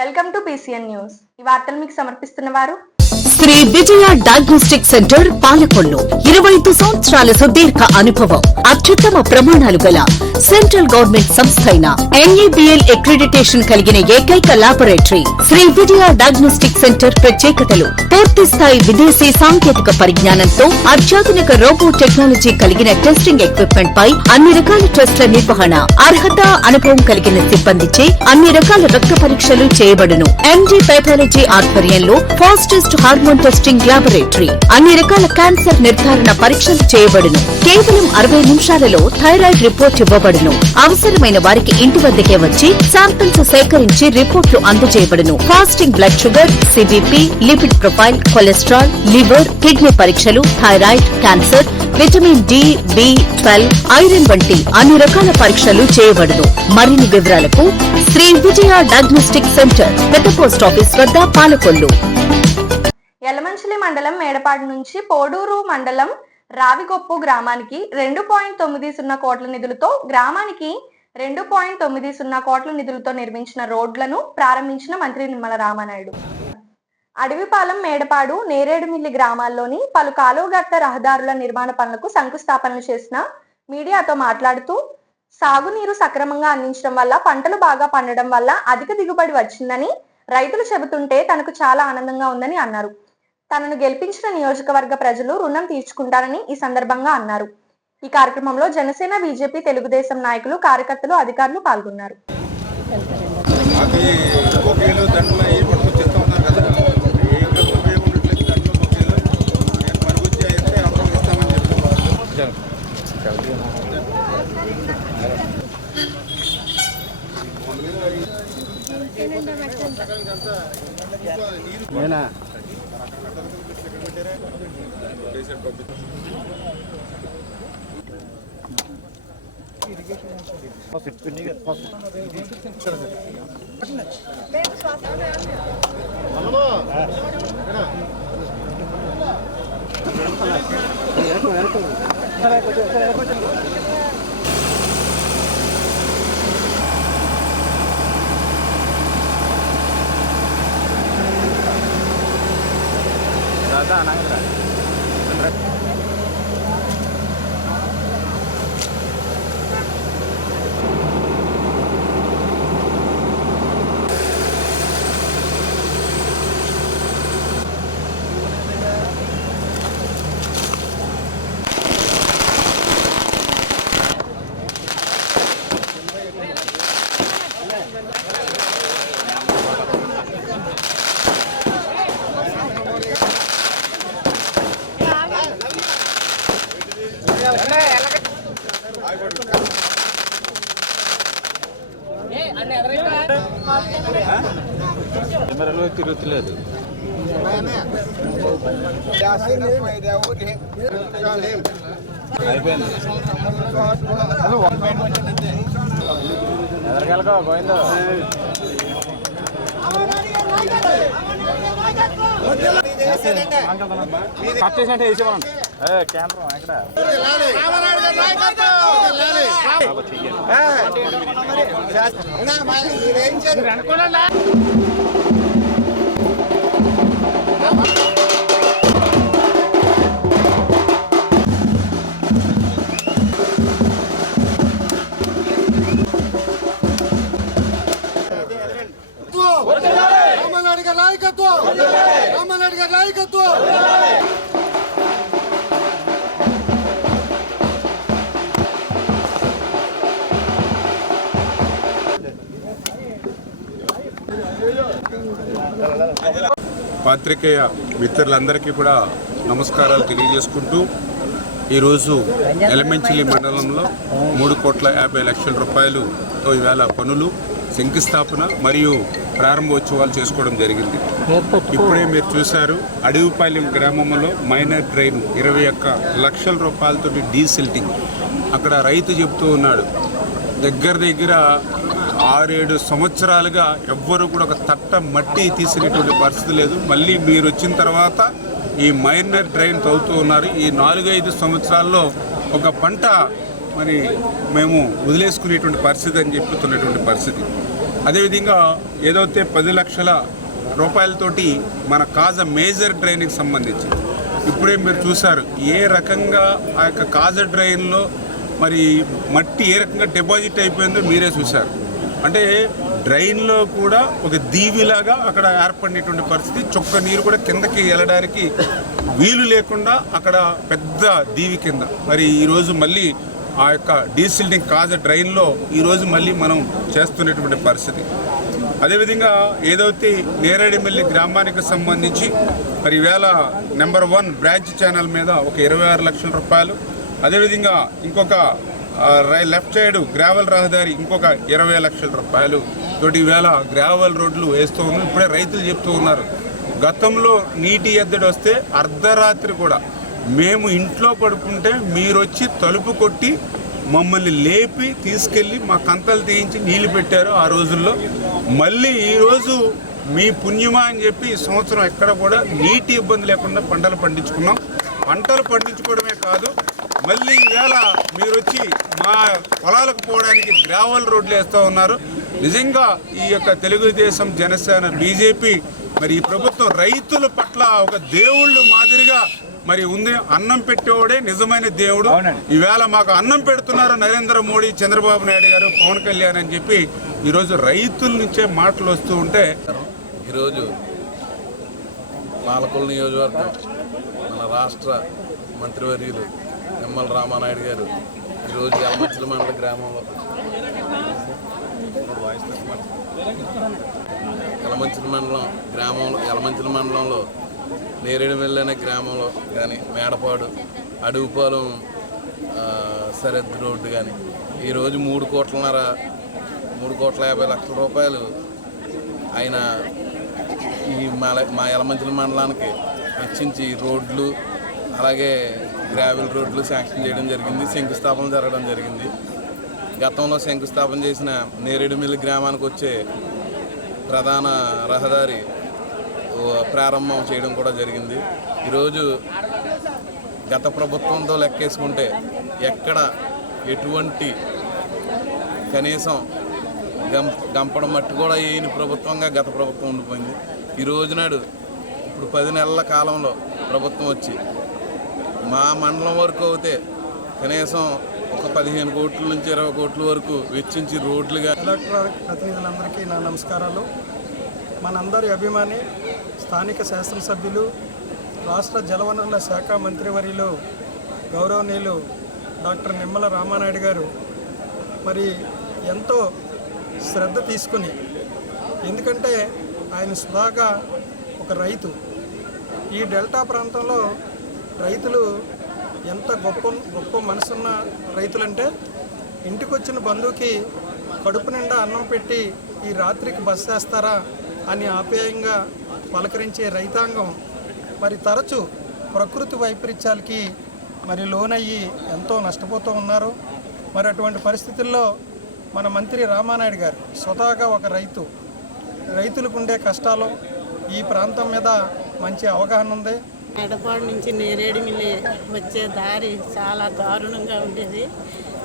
Welcome to PCN news. ఈ వార్తలు మీకు సమర్పిస్తున్న వారు శ్రీ విజయ డయాగ్నోస్టిక్ సెంటర్ పాలకొల్లు. 25 సంవత్సరాల సుదీర్ఘ అనుభవం, అత్యుత్తమ ప్రమాణాలు గల సెంట్రల్ గవర్నమెంట్ సంస్థ అయిన NABL అక్రిడిటేషన్ కలిగిన ఏకైక laboratory. Shri Vijaya diagnostic centre ప్రత్యేకతలు: పూర్తి స్థాయి విదేశీ సాంకేతిక పరిజ్ఞానంతో అత్యాధునిక రోబో టెక్నాలజీ కలిగిన టెస్టింగ్ ఎక్విప్మెంట్ పై అన్ని రకాల టెస్టుల నిర్వహణ, అర్హత, అనుభవం కలిగిన సిబ్బందిచే అన్ని రకాల రక్త పరీక్షలు చేయబడును. MD పైథాలజీ ఆధ్వర్యంలో ఫాస్టెస్ట్ హార్మోన్ టెస్టింగ్ లాబొరేటరీ. అన్ని రకాల క్యాన్సర్ నిర్ధారణ పరీక్షలు చేయబడును. కేవలం 60 నిమిషాలలో థైరాయిడ్ రిపోర్ట్ ఇవ్వబడును. అవసరమైన వారికి ఇంటి వద్దకే వచ్చి శాంపిల్స్ సేకరించి రిపోర్ట్లు అందజేయబడును. Fasting blood sugar, CBP, lipid profile, cholesterol, liver, kidney పరీక్షలు, thyroid, cancer, vitamin D, B12, iron వంటి అన్ని రకాల పరీక్షలు చేయబడును. మరిన్ని వివరాలకు శ్రీ విజయ డయాగ్నోస్టిక్ సెంటర్, పెద్ద పోస్ట్ ఆఫీస్ వద్ద, పాలకొల్లు. యలమంచిలి మండలం మేడపాడు నుంచి పోడూరు మండలం రావిగొప్పు గ్రామానికి 2.90 కోట్ల నిధులతో గ్రామానికి 2.90 కోట్ల నిధులతో నిర్మించిన రోడ్లను ప్రారంభించిన మంత్రి నిమ్మల రామానాయుడు. అడవిపాలెం, మేడపాడు, నేరేడుమిల్లి గ్రామాల్లోని పలు కాలువగట్ట రహదారుల నిర్మాణ పనులకు శంకుస్థాపనలు చేసిన మీడియాతో మాట్లాడుతూ, సాగునీరు సక్రమంగా అందించడం వల్ల పంటలు బాగా పండడం వల్ల అధిక దిగుబడి వచ్చిందని రైతులు చెబుతుంటే తనకు చాలా ఆనందంగా ఉందని అన్నారు. తనను గెలిపించిన నియోజకవర్గ ప్రజలు రుణం తీర్చుకుంటారని ఈ సందర్భంగా అన్నారు. ఈ కార్యక్రమంలో జనసేన, బీజేపీ, తెలుగుదేశం నాయకులు, కార్యకర్తలు, అధికారులు పాల్గొన్నారు. తిరుగుతలేదు. అయిపోయింది. ఎదరికెళ్ళకో గోవిందో. కట్ చేసినట్టే వేసేవాళ్ళం. కేంద్రం ఎక్కడ పాత్రికేయ మిత్రులందరికీ కూడా నమస్కారాలు తెలియజేసుకుంటూ, ఈరోజు ఎలమంచిలి మండలంలో 3,50,00,000 రూపాయలతో ఈవేళ పనులు శంకుస్థాపన మరియు ప్రారంభోత్సవాలు చేసుకోవడం జరిగింది. ఇప్పుడే మీరు చూశారు, అడవిపాలెం గ్రామంలో మైనర్ డ్రైన్ 21 లక్షల రూపాయలతో డీసిల్టింగ్. అక్కడ రైతు చెబుతూ ఉన్నాడు, దగ్గర 6-7 సంవత్సరాలుగా ఎవ్వరూ కూడా ఒక తట్ట మట్టి తీసినటువంటి పరిస్థితి లేదు. మళ్ళీ మీరు వచ్చిన తర్వాత ఈ మైనర్ డ్రైన్ తవ్వుతూ ఉన్నారు. ఈ 4-5 సంవత్సరాల్లో ఒక పంట మరి మేము వదిలేసుకునేటువంటి పరిస్థితి అని చెప్తున్నటువంటి పరిస్థితి. అదేవిధంగా ఏదైతే 10 లక్షల రూపాయలతోటి మన కాజ మేజర్ డ్రైన్కి సంబంధించి ఇప్పుడే మీరు చూశారు ఏ రకంగా ఆ యొక్క కాజ డ్రైన్లో మరి మట్టి ఏ రకంగా డిపాజిట్ అయిపోయిందో మీరే చూశారు. అంటే డ్రైన్లో కూడా ఒక దీవిలాగా అక్కడ ఏర్పడినటువంటి పరిస్థితి, చొక్క నీరు కూడా కిందకి వెళ్ళడానికి వీలు లేకుండా అక్కడ పెద్ద దీవి కింద మరి ఈరోజు మళ్ళీ ఆ యొక్క డీసిల్టింగ్ కాజ డ్రైన్లో ఈరోజు మళ్ళీ మనం చేస్తున్నటువంటి పరిస్థితి. అదేవిధంగా ఏదైతే నేరేడుమిల్లి గ్రామానికి సంబంధించి మరి ఈవేళ నెంబర్ 1 బ్రాంచ్ ఛానల్ మీద ఒక 26 లక్షల రూపాయలు, అదేవిధంగా ఇంకొక లెఫ్ట్ సైడ్ గ్రావెల్ రహదారి ఇంకొక 20 లక్షల రూపాయలు తోటి ఈవేళ గ్రావెల్ రోడ్లు వేస్తూ ఉన్నాం. ఇప్పుడే రైతులు చెప్తూ ఉన్నారు, గతంలో నీటి ఎద్దడి వస్తే అర్ధరాత్రి కూడా మేము ఇంట్లో పడుకుంటే మీరు వచ్చి తలుపు కొట్టి మమ్మల్ని లేపి తీసుకెళ్ళి మా కంతలు తీయించి నీళ్లు పెట్టారు ఆ రోజుల్లో. మళ్ళీ ఈరోజు మీ పుణ్యమా అని చెప్పి ఈ సంవత్సరం ఎక్కడ కూడా నీటి ఇబ్బంది లేకుండా పంటలు పండించుకున్నాం. పంటలు పండించుకోవడమే కాదు, మళ్ళీ ఈవేళ మీరు వచ్చి మా పొలాలకు పోవడానికి గ్రావెల్ రోడ్లు వేస్తూ ఉన్నారు. నిజంగా ఈ యొక్క తెలుగుదేశం, జనసేన, బీజేపీ మరి ఈ ప్రభుత్వం రైతుల పట్ల ఒక దేవుళ్ళు మాదిరిగా మరి ఉంది. అన్నం పెట్టేవాడే నిజమైన దేవుడు. ఈవేళ మాకు అన్నం పెడుతున్నారు నరేంద్ర మోడీ, చంద్రబాబు నాయుడు గారు, పవన్ కళ్యాణ్ అని చెప్పి ఈరోజు రైతుల నుంచే మాటలు వస్తూ ఉంటే ఈరోజు పాలకొల్లు నియోజకవర్గం మన రాష్ట్ర మంత్రివర్యులు నిమ్మల రామానాయుడు గారు ఈరోజు యలమంచిలి మండల గ్రామంలో యలమంచిలి మండలంలో నేరేడుమిల్లి అనే గ్రామంలో కానీ మేడపాడు, అడవిపాలెం సరిహద్దు రోడ్డు కానీ ఈరోజు 3,50,00,000 రూపాయలు ఆయన ఈ మా యలమంచిలి మండలానికి వెచ్చించి రోడ్లు అలాగే గ్రావెల్ రోడ్లు శాంక్షన్ చేయడం జరిగింది, శంకుస్థాపన జరగడం జరిగింది. గతంలో శంకుస్థాపన చేసిన నేరేడుమిల్లి గ్రామానికి వచ్చే ప్రధాన రహదారి ప్రారంభం చేయడం కూడా జరిగింది. ఈరోజు గత ప్రభుత్వంతో లెక్కేసుకుంటే ఎక్కడ ఎటువంటి కనీసం గంపడం మట్టి కూడా వేయని ప్రభుత్వంగా గత ప్రభుత్వం ఉండిపోయింది. ఈ రోజు నాడు ఇప్పుడు 10 నెలల కాలంలో ప్రభుత్వం వచ్చి మా మండలం వరకు అయితే కనీసం ఒక 15 కోట్ల నుంచి 20 కోట్ల వరకు వెచ్చించి రోడ్లుగా. ఎలక్ట్రానిక్ ప్రతినిధులందరికీ నా నమస్కారాలు. మనందరి అభిమాని స్థానిక శాసనసభ్యులు, రాష్ట్ర జలవనరుల శాఖ మంత్రివర్యులు గౌరవనీయులు డాక్టర్ నిమ్మల రామానాయుడు గారు మరి ఎంతో శ్రద్ధ తీసుకుని, ఎందుకంటే ఆయన స్వతహాగా ఒక రైతు. ఈ డెల్టా ప్రాంతంలో రైతులు ఎంత గొప్ప మనసున్న రైతులంటే ఇంటికి వచ్చిన బంధువుకి కడుపు నిండా అన్నం పెట్టి ఈ రాత్రికి బస్ చేస్తారా అని ఆప్యాయంగా పలకరించే రైతాంగం మరి తరచూ ప్రకృతి వైపరీత్యాలకి మరి లోనయ్యి ఎంతో నష్టపోతూ ఉన్నారు. మరి అటువంటి పరిస్థితుల్లో మన మంత్రి రామానాయుడు గారు స్వతహాగా ఒక రైతులకు ఉండే కష్టాలు, ఈ ప్రాంతం మీద మంచి అవగాహన ఉంది. ఎడపాడు నుంచి నేరేడుమిల్లి వచ్చే దారి చాలా దారుణంగా ఉండేది.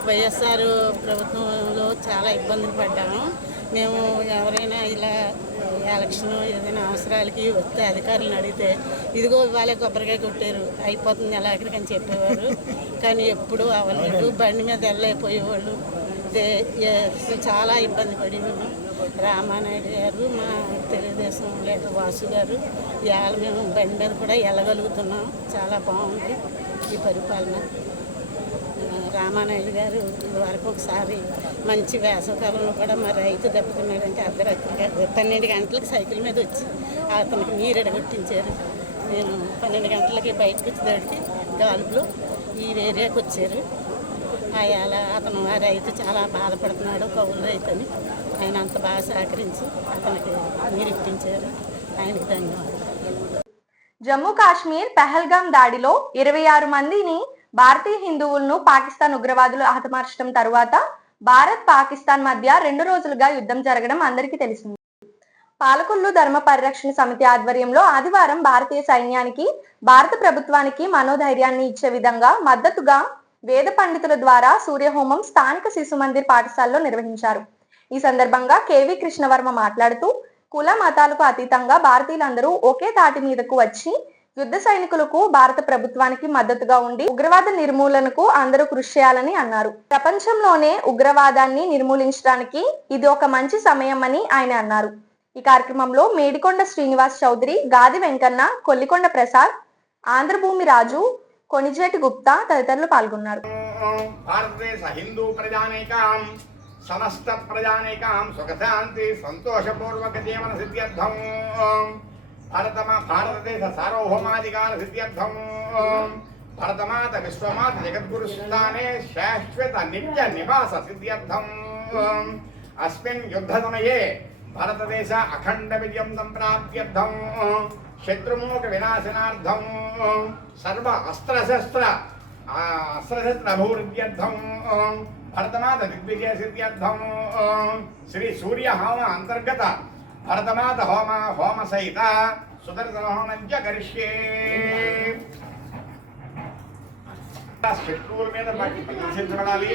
వైఎస్ఆర్ ప్రభుత్వంలో చాలా ఇబ్బందులు పడ్డాము. మేము ఎవరైనా ఇలా ఎలక్షన్ ఏదైనా అవసరాలకి వస్తే అధికారులను అడిగితే ఇదిగో ఇవాళ కొబ్బరికాయ కొట్టారు అయిపోతుంది ఎలాగరికి అని చెప్పేవారు. కానీ ఎప్పుడూ అవ్వలేదు. బండి మీద వెళ్ళైపోయేవాళ్ళు. చాలా ఇబ్బంది పడేవాళ్ళు. రామానాయుడు గారు, మా తెలుగుదేశం లీడర్ వాసు గారు, ఇవాళ మేము బండి మీద కూడా వెళ్ళగలుగుతున్నాం. చాలా బాగుంది ఈ పరిపాలన. రామానాయుడు గారు వరకు ఒకసారి మంచి వేసవకాలంలో కూడా మా రైతు దెబ్బతిన్నాడంటే అర్ధరాత్రిగా 12 గంటలకు సైకిల్ మీద వచ్చి అతనికి నీరు ఎడగొట్టించారు. నేను 12 గంటలకి బయటకు వచ్చేదానికి గాలుపులో ఈ ఏరియాకి వచ్చారు. అలా అతను ఆ రైతు చాలా బాధపడుతున్నాడు, కౌలు రైతు అని. ఆయన అంత బాగా సహకరించి అతనికి నీరు ఇప్పించారు. ఆయనకి ధన్యవాదాలు. జమ్మూ కాశ్మీర్ పెహల్గాం దాడిలో 26 మందిని భారతీయ హిందువులను పాకిస్తాన్ ఉగ్రవాదులు హతమార్చడం తరువాత భారత్, పాకిస్తాన్ మధ్య 2 రోజులుగా యుద్ధం జరగడం అందరికీ తెలిసింది. పాలకొల్లు ధర్మ పరిరక్షణ సమితి ఆధ్వర్యంలో ఆదివారం భారతీయ సైన్యానికి, భారత ప్రభుత్వానికి మనోధైర్యాన్ని ఇచ్చే విధంగా మద్దతుగా వేద పండితుల ద్వారా సూర్యహోమం స్థానిక శిశు మందిర్ పాఠశాలలో నిర్వహించారు. ఈ సందర్భంగా కేవి కృష్ణవర్మ మాట్లాడుతూ కుల మతాలకు అతీతంగా భారతీయులందరూ ఒకే తాటి మీదకు వచ్చి యుద్ధ సైనికులకు భారత ప్రభుత్వానికి మద్దతుగా ఉండి ఉగ్రవాద నిర్మూలనకు అందరూ కృషి చేయాలని అన్నారు. ప్రపంచంలోనే ఉగ్రవాదాన్ని నిర్మూలించడానికి ఇది ఒక మంచి సమయం అని ఆయన అన్నారు. ఈ కార్యక్రమంలో మేడికొండ శ్రీనివాస్ చౌదరి, గాది వెంకన్న, కొల్లికొండ ప్రసాద్, ఆంధ్రభూమి రాజు, కొనిజేటి గుప్తా తదితరులు పాల్గొన్నారు. భారతదేశ హిందూ ప్రజానైకాం సమస్త ప్రజానైకాం సుఖశాంతి సంతోషపూర్వక జీవన సిద్ధ్యర్థం భారతదేశ సార్వభౌమాధికార సిద్ధ్యర్థం భరతమాత విశ్వమాత జగద్గురు స్థానే శాశ్వత నిత్య నివాస సిద్ధ్యర్థం అస్మిన్ యుద్ధ సమయే భారతదేశ అఖండ విజయం సంప్రాప్త్యర్థం శత్రుమూక వినాశనార్థం సర్వ అస్త్రశస్త్ర అభివృద్ధ్యర్థం భరతమాత దిగ్విజయ సిద్ధ్యర్థం శ్రీ సూర్య హోమ అంతర్గత భరతమాత హోమ సహిత సుదర్శన హోమంచ కరిష్యే. శత్రువుల మీద ప్రదర్శించబడాలి.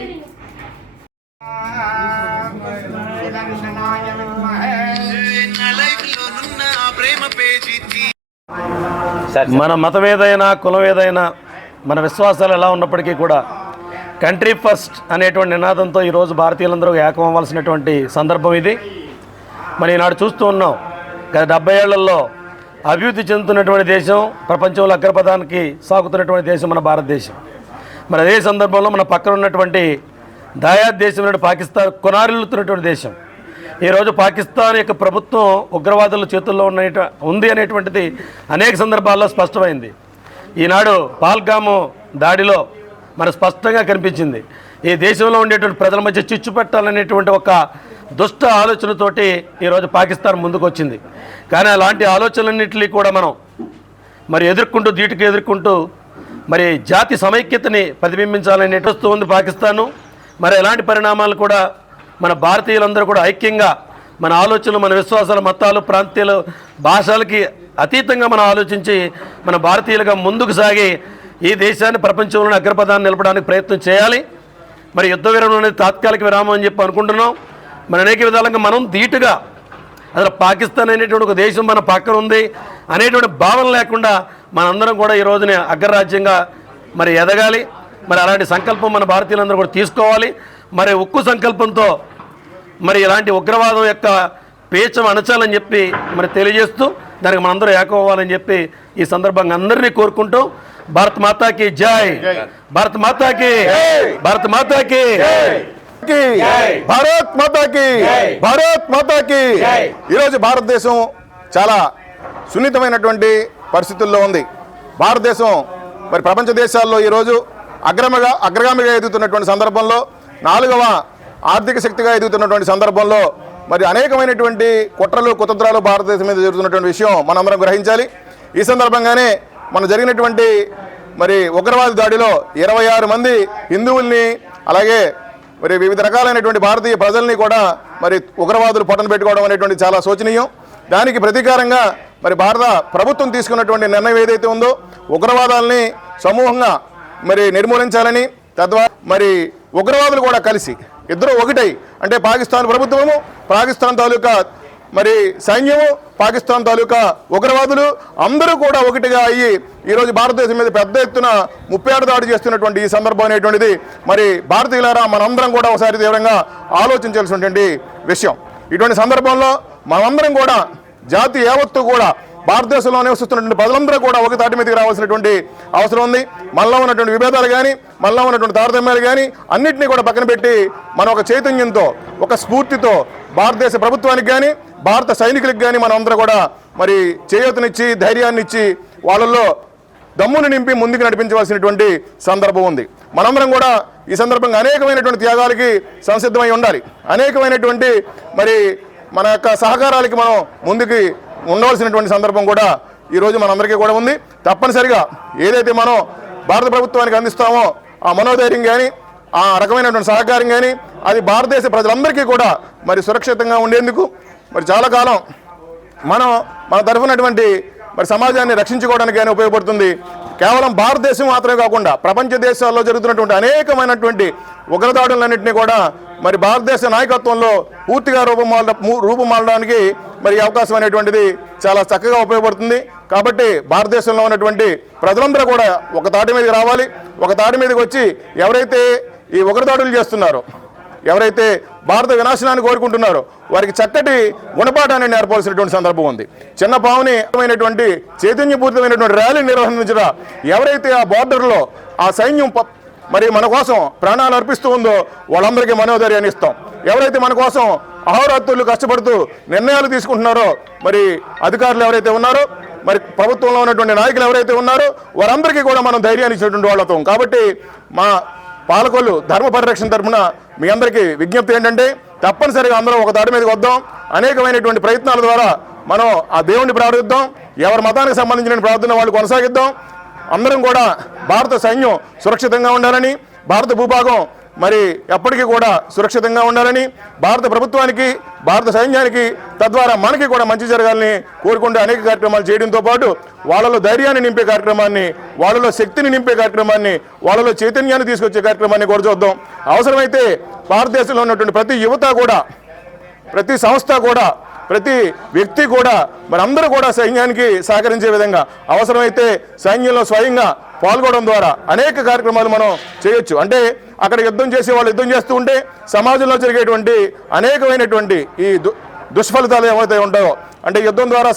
మన మతం ఏదైనా కులం ఏదైనా మన విశ్వాసాలు ఎలా ఉన్నప్పటికీ కూడా కంట్రీ ఫస్ట్ అనేటువంటి నినాదంతో ఈరోజు భారతీయులందరూ ఏకం అవ్వాల్సినటువంటి సందర్భం ఇది. మరి ఈనాడు చూస్తూ ఉన్నాం, గత 70 ఏళ్లలో అభివృద్ధి చెందుతున్నటువంటి దేశం, ప్రపంచంలో అగ్రపథానికి సాగుతున్నటువంటి దేశం మన భారతదేశం. మరి అదే సందర్భంలో మన పక్కన ఉన్నటువంటి దాయాద్ దేశం పాకిస్తాన్ కొనారిల్లుతున్నటువంటి దేశం. ఈరోజు పాకిస్తాన్ యొక్క ప్రభుత్వం ఉగ్రవాదుల చేతుల్లో ఉంది అనేటువంటిది అనేక సందర్భాల్లో స్పష్టమైంది. ఈనాడు పహల్గాము దాడిలో మన స్పష్టంగా కనిపించింది. ఈ దేశంలో ఉండేటువంటి ప్రజల మధ్య చిచ్చు పెట్టాలనేటువంటి ఒక దుష్ట ఆలోచనతోటి ఈరోజు పాకిస్తాన్ ముందుకు వచ్చింది. కానీ అలాంటి ఆలోచనలన్నింటినీ కూడా మనం మరి ధీటుగా ఎదుర్కొంటూ మరి జాతి సమైక్యతని ప్రతిబింబించాలని వస్తూ ఉంది పాకిస్తాను. మరి ఎలాంటి పరిణామాలు కూడా మన భారతీయులందరూ కూడా ఐక్యంగా మన ఆలోచనలు, మన విశ్వాసాలు, మతాలు, ప్రాంతీయాలు, భాషలకి అతీతంగా మనం ఆలోచించి మన భారతీయులుగా ముందుకు సాగి ఈ దేశాన్ని ప్రపంచంలోని అగ్రపథాన్ని నిలపడానికి ప్రయత్నం చేయాలి. మరి యుద్ధ విరామం అనేది తాత్కాలిక విరామం అని చెప్పి అనుకుంటున్నాం. మరి అనేక విధాలుగా మనం ధీటుగా అసలు పాకిస్తాన్ అనేటువంటి ఒక దేశం మన పక్కన ఉంది అనేటువంటి భావన లేకుండా మనందరం కూడా ఈ రోజున అగ్రరాజ్యంగా మరి ఎదగాలి. మరి అలాంటి సంకల్పం మన భారతీయులందరూ కూడా తీసుకోవాలి. మరి ఉక్కు సంకల్పంతో మరి ఇలాంటి ఉగ్రవాదం యొక్క పేచం అణచాలని చెప్పి మరి తెలియజేస్తూ దానికి మనందరూ ఏకం అవ్వాలని చెప్పి ఈ సందర్భంగా అందరినీ కోరుకుంటూ భారత్ మాతాకి జై, భారత్ మాతాకి, భారత్ మాతాకి, భారత్ మాతాకి, భారత్ మాతాకి. ఈరోజు భారతదేశం చాలా సున్నితమైనటువంటి పరిస్థితుల్లో ఉంది. భారతదేశం మరి ప్రపంచ దేశాల్లో ఈరోజు అగ్రగామిగా ఎదుగుతున్నటువంటి సందర్భంలో, 4వ ఆర్థిక శక్తిగా ఎదుగుతున్నటువంటి సందర్భంలో మరి అనేకమైనటువంటి కుట్రలు కుతంత్రాలు భారతదేశం మీద జరుగుతున్నటువంటి విషయం మనందరం గ్రహించాలి. ఈ సందర్భంగానే మన జరిగినటువంటి మరి ఉగ్రవాద దాడిలో 26 మంది హిందువుల్ని, అలాగే మరి వివిధ రకాలైనటువంటి భారతీయ ప్రజల్ని కూడా మరి ఉగ్రవాదులు పొట్టన పెట్టుకోవడం అనేటువంటి చాలా శోచనీయం. దానికి ప్రతీకారంగా మరి భారత ప్రభుత్వం తీసుకున్నటువంటి నిర్ణయం ఏదైతే ఉందో ఉగ్రవాదాలని సమూహంగా మరి నిర్మూలించాలని, తద్వారా మరి ఉగ్రవాదులు కూడా కలిసి ఇద్దరు ఒకటై, అంటే పాకిస్తాన్ ప్రభుత్వము, పాకిస్తాన్ తాలూకా మరి సైన్యము, పాకిస్తాన్ తాలూకా ఉగ్రవాదులు అందరూ కూడా ఒకటిగా అయ్యి ఈరోజు భారతదేశం మీద పెద్ద ఎత్తున ముప్పేట దాడి చేస్తున్నటువంటి ఈ సందర్భం అనేటువంటిది మరి భారతీయులారా మనందరం కూడా ఒకసారి తీవ్రంగా ఆలోచించాల్సినటువంటి విషయం. ఇటువంటి సందర్భంలో మనందరం కూడా జాతి యావత్తు కూడా భారతదేశంలో నివసిస్తున్నటువంటి ప్రజలందరూ కూడా ఒక తాటి మీదకి రావాల్సినటువంటి అవసరం ఉంది. మనలో ఉన్నటువంటి విభేదాలు కానీ, మనలో ఉన్నటువంటి తారతమ్యాలు కానీ అన్నింటినీ కూడా పక్కన పెట్టి మనం ఒక చైతన్యంతో, ఒక స్ఫూర్తితో భారతదేశ ప్రభుత్వానికి కానీ, భారత సైనికులకు కానీ మనం అందరూ కూడా మరి చేయూతనిచ్చి, ధైర్యాన్ని ఇచ్చి, వాళ్ళల్లో దమ్మును నింపి ముందుకు నడిపించవలసినటువంటి సందర్భం ఉంది. మనందరం కూడా ఈ సందర్భంగా అనేకమైనటువంటి త్యాగాలకి సంసిద్ధమై ఉండాలి. అనేకమైనటువంటి మరి మన యొక్క సహకారాలకి మనం ముందుకి ఉండవలసినటువంటి సందర్భం కూడా ఈరోజు మనందరికీ కూడా ఉంది. తప్పనిసరిగా ఏదైతే మనం భారత ప్రభుత్వానికి అందిస్తామో ఆ మనోధైర్యం కానీ, ఆ రకమైనటువంటి సహకారం కానీ అది భారతదేశ ప్రజలందరికీ కూడా మరి సురక్షితంగా ఉండేందుకు మరి చాలా కాలం మన తరఫునటువంటి మరి సమాజాన్ని రక్షించుకోవడానికి కానీ ఉపయోగపడుతుంది. కేవలం భారతదేశం మాత్రమే కాకుండా ప్రపంచ దేశాల్లో జరుగుతున్నటువంటి అనేకమైనటువంటి ఉగ్రదాడులన్నింటినీ కూడా మరి భారతదేశ నాయకత్వంలో పూర్తిగా రూపుమాలడానికి మరి అవకాశం అనేటువంటిది చాలా చక్కగా ఉపయోగపడుతుంది. కాబట్టి భారతదేశంలో ఉన్నటువంటి ప్రజలందరూ కూడా ఒక తాటి మీదకి రావాలి. ఒక తాటి మీదకి వచ్చి ఎవరైతే ఈ ఉగ్రదాడులు చేస్తున్నారో, ఎవరైతే భారత వినాశనాన్ని కోరుకుంటున్నారో వారికి చక్కటి గుణపాఠాన్ని నేర్పాల్సినటువంటి సందర్భం ఉంది. చిన్న పావుని చైతన్యపూరితమైనటువంటి ర్యాలీ నిర్వహించడం, ఎవరైతే ఆ బోర్డర్లో ఆ సైన్యం మరి మన కోసం ప్రాణాలు అర్పిస్తూ ఉందో వాళ్ళందరికీ మనోధైర్యాన్ని ఇస్తాం. ఎవరైతే మన కోసం అహోరాత్రులు కష్టపడుతూ నిర్ణయాలు తీసుకుంటున్నారో, మరి అధికారులు ఎవరైతే ఉన్నారో, మరి ప్రభుత్వంలో ఉన్నటువంటి నాయకులు ఎవరైతే ఉన్నారో వారందరికీ కూడా మనం ధైర్యాన్ని ఇచ్చినటువంటి వాళ్ళతో. కాబట్టి మా పాలకొల్లు ధర్మ పరిరక్షణ తరఫున మీ అందరికీ విజ్ఞప్తి ఏంటంటే తప్పనిసరిగా అందరం ఒక తాటి మీదకి వద్దాం. అనేకమైనటువంటి ప్రయత్నాల ద్వారా మనం ఆ దేవుణ్ణి ప్రార్థిద్దాం. ఎవరి మతానికి సంబంధించిన ప్రార్థన వాళ్ళు కొనసాగిద్దాం. అందరం కూడా భారత సైన్యం సురక్షితంగా ఉండాలని, భారత భూభాగం మరి ఎప్పటికీ కూడా సురక్షితంగా ఉండాలని, భారత ప్రభుత్వానికి, భారత సైన్యానికి, తద్వారా మనకి కూడా మంచి జరగాలని కోరుకుంటూ అనేక కార్యక్రమాలు చేయడంతో పాటు వాళ్ళలో ధైర్యాన్ని నింపే కార్యక్రమాన్ని, వాళ్ళలో శక్తిని నింపే కార్యక్రమాన్ని, వాళ్ళలో చైతన్యాన్ని తీసుకొచ్చే కార్యక్రమాన్ని కూడా చూద్దాం. అవసరమైతే భారతదేశంలో ఉన్నటువంటి ప్రతి యువత కూడా, ప్రతి సంస్థ కూడా, ప్రతి వ్యక్తి కూడా మరి అందరూ కూడా సైన్యానికి సహకరించే విధంగా అవసరమైతే సైన్యంలో స్వయంగా పాల్గొనడం ద్వారా అనేక కార్యక్రమాలు మనం చేయొచ్చు. అంటే అక్కడ యుద్ధం చేసే వాళ్ళు యుద్ధం చేస్తూ ఉంటే సమాజంలో జరిగేటువంటి అనేకమైనటువంటి ఈ దుష్ఫలితాలు ఏవైతే ఉంటాయో, అంటే యుద్ధం ద్వారా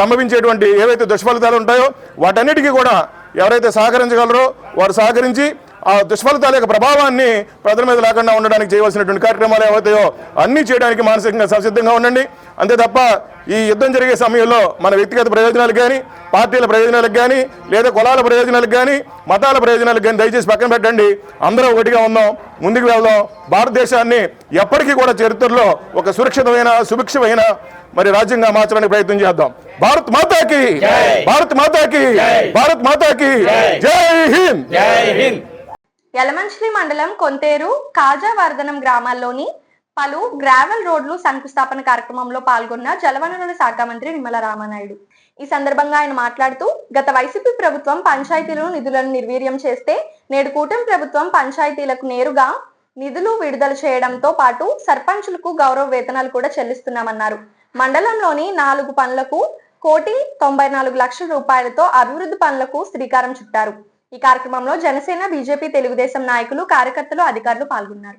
సంభవించేటువంటి ఏవైతే దుష్ఫలితాలు ఉంటాయో వాటన్నిటికీ కూడా ఎవరైతే సహకరించగలరో వారు సహకరించి ఆ దుష్ఫలితాల యొక్క ప్రభావాన్ని ప్రజల మీద లేకుండా ఉండడానికి చేయవలసినటువంటి కార్యక్రమాలు ఏవైతాయో అన్నీ చేయడానికి మానసికంగా సంసిద్ధంగా ఉండండి. అంతే తప్ప ఈ యుద్ధం జరిగే సమయంలో మన వ్యక్తిగత ప్రయోజనాలకు కానీ, పార్టీల ప్రయోజనాలకు కానీ, లేదా కులాల ప్రయోజనాలకు కానీ, మతాల ప్రయోజనాలకు కానీ దయచేసి పక్కన పెట్టండి. అందరూ ఒకటిగా ఉందాం, ముందుకు వెళ్దాం. భారతదేశాన్ని ఎప్పటికీ కూడా చరిత్రలో ఒక సురక్షితమైన, సుభిక్షమైన మరి రాజ్యంగా మార్చడానికి ప్రయత్నం చేద్దాం. భారత్ మాతాకి, భారత్ మాతాకి, భారత్ మాతాకి జై హింద్. జై హింద్. యలమంచిలి మండలం కొంతేరు, కాజావర్ధనం గ్రామాల్లోని పలు గ్రావెల్ రోడ్లు శంకుస్థాపన కార్యక్రమంలో పాల్గొన్న జలవనరుల శాఖ మంత్రి నిమ్మల రామానాయుడు. ఈ సందర్భంగా ఆయన మాట్లాడుతూ గత వైసీపీ ప్రభుత్వం పంచాయతీలను నిధులను నిర్వీర్యం చేస్తే నేడు కూటమి ప్రభుత్వం పంచాయతీలకు నేరుగా నిధులు విడుదల చేయడంతో పాటు సర్పంచులకు గౌరవ వేతనాలు కూడా చెల్లిస్తున్నామన్నారు. మండలంలోని 4 పనులకు 1,94,00,000 రూపాయలతో అభివృద్ధి పనులకు శ్రీకారం చుట్టారు. ఈ కార్యక్రమంలో జనసేన, బీజేపీ, తెలుగుదేశం నాయకులు, కార్యకర్తలు, అధికారులు పాల్గొన్నారు.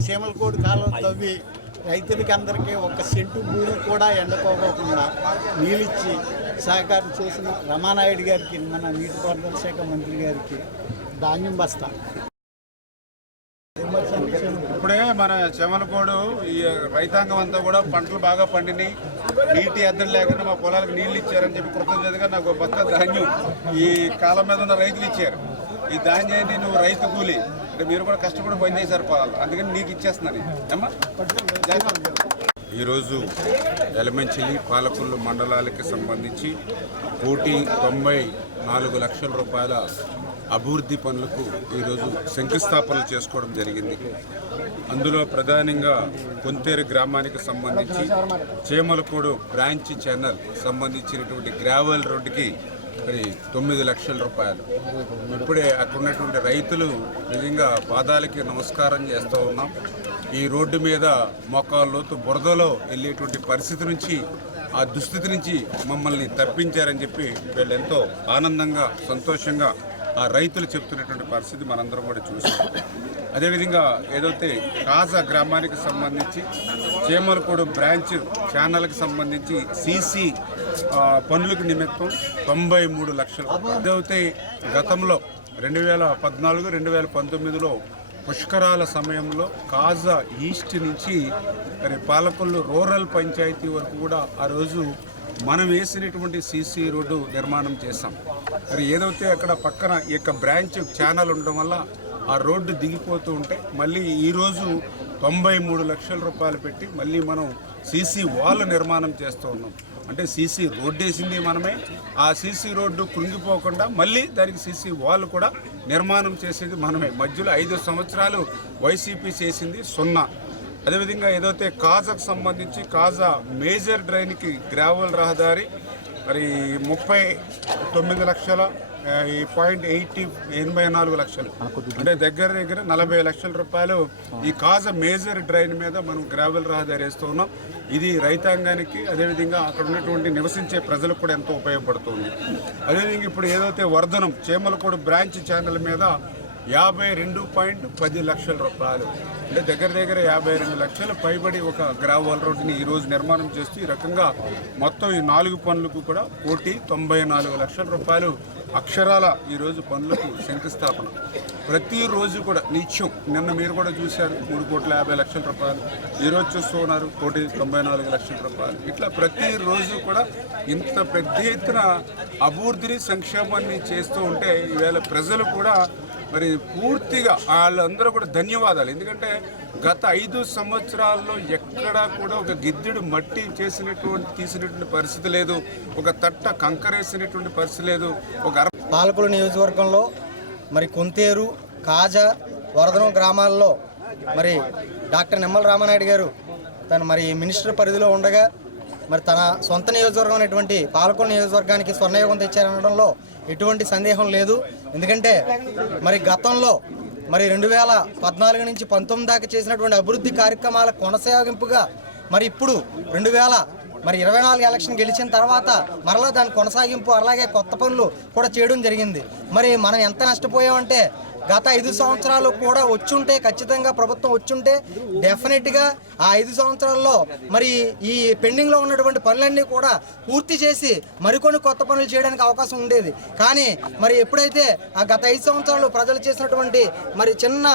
చీమలకోడు కాలం తవ్వి రైతులకి అందరికీ 1 సెంటు భూమి కూడా ఎండకోకుండా నీళ్ళిచ్చి సహకారం చేసిన రమానాయుడు గారికి, మన నీటిపారుదల శాఖ మంత్రి గారికి ధాన్యం బస్తా. ఇప్పుడే మన చెమలకోడు ఈ రైతాంగం అంతా కూడా పంటలు బాగా పండినాయి, నీటి ఎద్దడి లేకుండా మా పొలాలకు నీళ్ళు ఇచ్చారని చెప్పి కృతజ్ఞతగా నాకు బస్తా ధాన్యం ఈ కాలం మీద ఉన్న రైతులు ఇచ్చారు. ఈ ధాన్యాన్ని నువ్వు రైతు కూలి అంటే మీరు కూడా కష్టపడి పనిచేశారు పొలాలు, అందుకని నీకు ఇచ్చేస్తున్నాను అమ్మా. ఈరోజు యలమంచిలి, పాలకొల్లు మండలాలకి సంబంధించి 1,94,00,000 రూపాయల అభివృద్ధి పనులకు ఈరోజు శంకుస్థాపనలు చేసుకోవడం జరిగింది. అందులో ప్రధానంగా కొంతేరు గ్రామానికి సంబంధించి చేమలకోడు బ్రాంచ్ ఛానల్ సంబంధించినటువంటి గ్రావెల్ రోడ్డుకి మరి 9 లక్షల రూపాయలు. ఇప్పుడే అక్కడ ఉన్నటువంటి రైతులు నిజంగా పాదాలకి నమస్కారం చేస్తూ ఉన్నాం. ఈ రోడ్డు మీద మోకాళ్ళ లోతు బురదలో వెళ్ళేటువంటి పరిస్థితి నుంచి, ఆ దుస్థితి నుంచి మమ్మల్ని తప్పించారని చెప్పి వీళ్ళు ఎంతో ఆనందంగా సంతోషంగా ఆ రైతులు చెప్తున్నటువంటి పరిస్థితి మనందరం కూడా చూసాం. అదేవిధంగా ఏదైతే కాజా గ్రామానికి సంబంధించి చేమలకోడు బ్రాంచ్ ఛానల్కి సంబంధించి సీసీ పనులకు నిమిత్తం 93 లక్షలు. ఏదైతే గతంలో 2014, 2019లో పుష్కరాల సమయంలో కాజా ఈస్ట్ నుంచి మరి పాలకొల్లు రూరల్ పంచాయతీ వరకు కూడా ఆ రోజు మనం వేసినటువంటి సీసీ రోడ్డు నిర్మాణం చేశాం. మరి ఏదైతే అక్కడ పక్కన ఈ యొక్క బ్రాంచ్ ఛానల్ ఉండడం వల్ల ఆ రోడ్డు దిగిపోతూ ఉంటే మళ్ళీ ఈరోజు 93 లక్షల రూపాయలు పెట్టి మళ్ళీ మనం సీసీ వాల్ నిర్మాణం చేస్తూ ఉన్నాం. అంటే సీసీ రోడ్డు వేసింది మనమే, ఆ సీసీ రోడ్డు కృంగిపోకుండా మళ్ళీ దానికి సీసీ వాల్ కూడా నిర్మాణం చేసేది మనమే. మధ్యలో 5 సంవత్సరాలు వైసీపీ చేసింది 0. అదేవిధంగా ఏదైతే కాజాకు సంబంధించి కాజా మేజర్ డ్రైన్కి గ్రావెల్ రహదారి మరి 39 లక్షల 84 లక్షలు, అంటే దగ్గర 40 లక్షల రూపాయలు ఈ కాజా మేజర్ డ్రైన్ మీద మనం గ్రావెల్ రహదారి వేస్తూ ఉన్నాం. ఇది రైతాంగానికి అదేవిధంగా అక్కడ ఉన్నటువంటి నివసించే ప్రజలకు కూడా ఎంతో ఉపయోగపడుతుంది. అదేవిధంగా ఇప్పుడు ఏదైతే వర్ధనం చేమలకోడు బ్రాంచ్ ఛానల్ మీద 52.10 లక్షల రూపాయలు, అంటే దగ్గర 52 లక్షల పైబడి ఒక గ్రావెల్ రోడ్డుని ఈరోజు నిర్మాణం చేస్తూ ఈ రకంగా మొత్తం ఈ 4 పనులకు కూడా 194 లక్షల రూపాయలు అక్షరాల ఈరోజు పనులకు శంకుస్థాపన. ప్రతిరోజు కూడా నిత్యం, నిన్న మీరు కూడా చూశారు 3,50 లక్షల రూపాయలు, ఈరోజు చూస్తూ ఉన్నారు 194 లక్షల రూపాయలు. ఇట్లా ప్రతిరోజు కూడా ఇంత పెద్ద ఎత్తున అభివృద్ధిని సంక్షేమాన్ని చేస్తూ ఉంటే ఈవేళ ప్రజలు కూడా మరి పూర్తిగా వాళ్ళందరూ కూడా ధన్యవాదాలు. ఎందుకంటే గత 5 సంవత్సరాల్లో ఎక్కడా కూడా ఒక గిద్దెడు మట్టి తీసినటువంటి పరిస్థితి లేదు, ఒక తట్ట కంకరేసినటువంటి పరిస్థితి లేదు. ఒక పాలకొల్లు నియోజకవర్గంలో మరి కొంతేరు, కాజా, వరదనం గ్రామాల్లో మరి డాక్టర్ నిమ్మల రామానాయుడు గారు తను మరి మినిస్టర్ పరిధిలో ఉండగా మరి తన సొంత నియోజకవర్గం అనేటువంటి పాలకొల్లు నియోజకవర్గానికి స్వర్ణయుగం తెచ్చారనడంలో ఎటువంటి సందేహం లేదు. ఎందుకంటే మరి గతంలో మరి 2014 నుంచి 19 దాకా చేసినటువంటి అభివృద్ధి కార్యక్రమాల కొనసాగింపుగా మరి ఇప్పుడు 2024 ఎలక్షన్ గెలిచిన తర్వాత మరలా దాని కొనసాగింపు అలాగే కొత్త పనులు కూడా చేయడం జరిగింది. మరి మనం ఎంత నష్టపోయామంటే గత 5 సంవత్సరాలు కూడా వచ్చుంటే, ఖచ్చితంగా ప్రభుత్వం వచ్చుంటే డెఫినెట్గా ఆ 5 సంవత్సరాల్లో మరి ఈ పెండింగ్లో ఉన్నటువంటి పనులన్నీ కూడా పూర్తి చేసి మరికొన్ని కొత్త పనులు చేయడానికి అవకాశం ఉండేది. కానీ మరి ఎప్పుడైతే ఆ గత 5 సంవత్సరాలు ప్రజలు చేసినటువంటి మరి చిన్న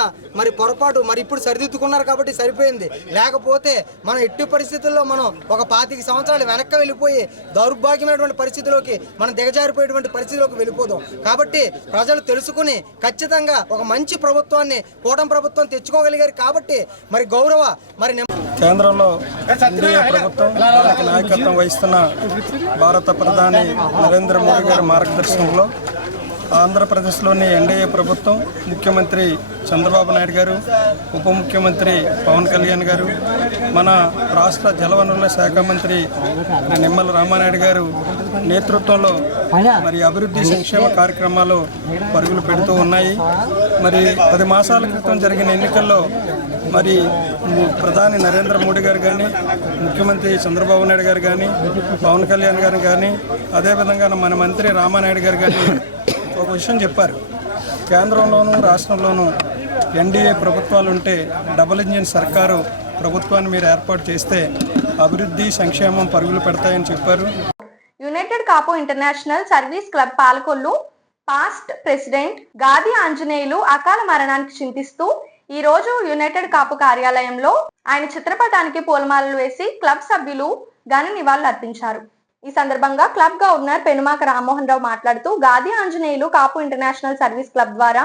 మరి పొరపాటు మరి ఇప్పుడు సరిదిద్దుకున్నారు కాబట్టి సరిపోయింది. లేకపోతే మనం ఎట్టి పరిస్థితుల్లో మనం ఒక 25 సంవత్సరాలు వెనక్కి వెళ్ళిపోయి దౌర్భాగ్యమైనటువంటి పరిస్థితిలోకి మనం దిగజారిపోయేటువంటి పరిస్థితిలోకి వెళ్ళిపోదాం. కాబట్టి ప్రజలు తెలుసుకుని ఖచ్చితంగా ఒక మంచి ప్రభుత్వాన్ని కూటమి ప్రభుత్వం తెచ్చుకోగలిగారు. కాబట్టి మరి గౌరవ మరి కేంద్రంలో ఎన్డీఏ ప్రభుత్వం నాయకత్వం వహిస్తున్న భారత ప్రధాని నరేంద్ర మోడీ గారి మార్గదర్శనంలో ఆంధ్రప్రదేశ్లోని ఎన్డీఏ ప్రభుత్వం, ముఖ్యమంత్రి చంద్రబాబు నాయుడు గారు, ఉప ముఖ్యమంత్రి పవన్ కళ్యాణ్ గారు, మన రాష్ట్ర జలవనరుల శాఖ మంత్రి నిమ్మల రామానాయుడు గారు నేతృత్వంలో మరి అభివృద్ధి సంక్షేమ కార్యక్రమాలు పరుగులు పెడుతూ ఉన్నాయి. మరి 10 మాసాల క్రితం జరిగిన ఎన్నికల్లో మరి ప్రధాని నరేంద్ర మోడీ గారు కానీ, ముఖ్యమంత్రి చంద్రబాబు నాయుడు గారు కానీ, పవన్ కళ్యాణ్ గారు కానీ, అదేవిధంగా మన మంత్రి రామానాయుడు గారు కానీ ఒక విషయం చెప్పారు. కేంద్రంలోనూ రాష్ట్రంలోనూ ఎన్డీఏ ప్రభుత్వాలు ఉంటే డబుల్ ఇంజిన్ సర్కారు ప్రభుత్వాన్ని మీరు ఏర్పాటు చేస్తే అభివృద్ధి సంక్షేమం పరుగులు పెడతాయని చెప్పారు. United Kapu international service club Palakollu past president Gadi Anjaneyulu అకాల మరణానికి చింతిస్తూ ఈ రోజు యునైటెడ్ కాపు కార్యాలయంలో ఆయన చిత్రపటానికి పూలమాలలు వేసి క్లబ్ సభ్యులు ఘన నివాళులు అర్పించారు. ఈ సందర్భంగా క్లబ్ గవర్నర్ పెనుమాక రామ్మోహన్ రావు మాట్లాడుతూ గాది ఆంజనేయులు కాపు ఇంటర్నేషనల్ సర్వీస్ క్లబ్ ద్వారా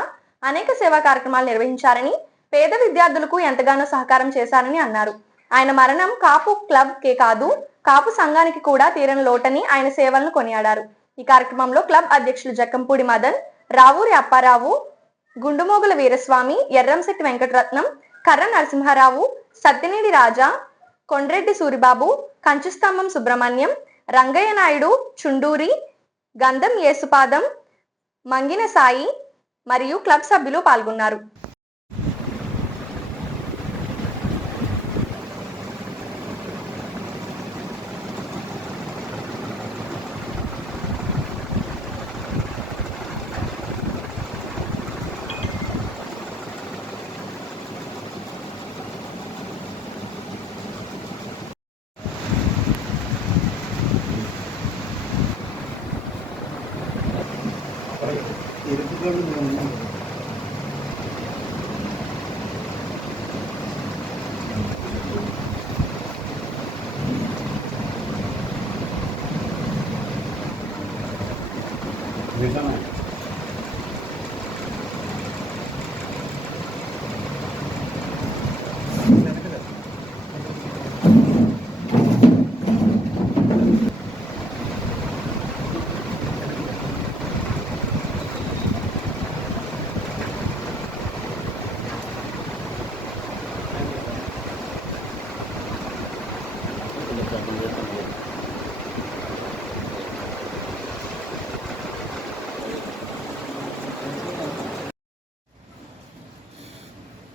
అనేక సేవా కార్యక్రమాలు నిర్వహించారని, పేద విద్యార్థులకు ఎంతగానో సహకారం చేశారని అన్నారు. ఆయన మరణం కాపు క్లబ్ కే కాదు, కాపు సంఘానికి కూడా తీరని లోటని ఆయన సేవలను కొనియాడారు. ఈ కార్యక్రమంలో క్లబ్ అధ్యక్షులు జక్కంపూడి మదన్, రావూరి అప్పారావు, గుండుమోగుల వీరస్వామి, ఎర్రంశెట్టి వెంకటరత్నం, కర్ర నరసింహారావు, సత్యనేడి రాజా, కొండ్రెడ్డి సూరిబాబు, కంచుస్తంభం సుబ్రహ్మణ్యం, రంగయ్య నాయుడు, చుండూరి, గంధం యేసుపాదం, మంగిన సాయి మరియు క్లబ్ సభ్యులు పాల్గొన్నారు.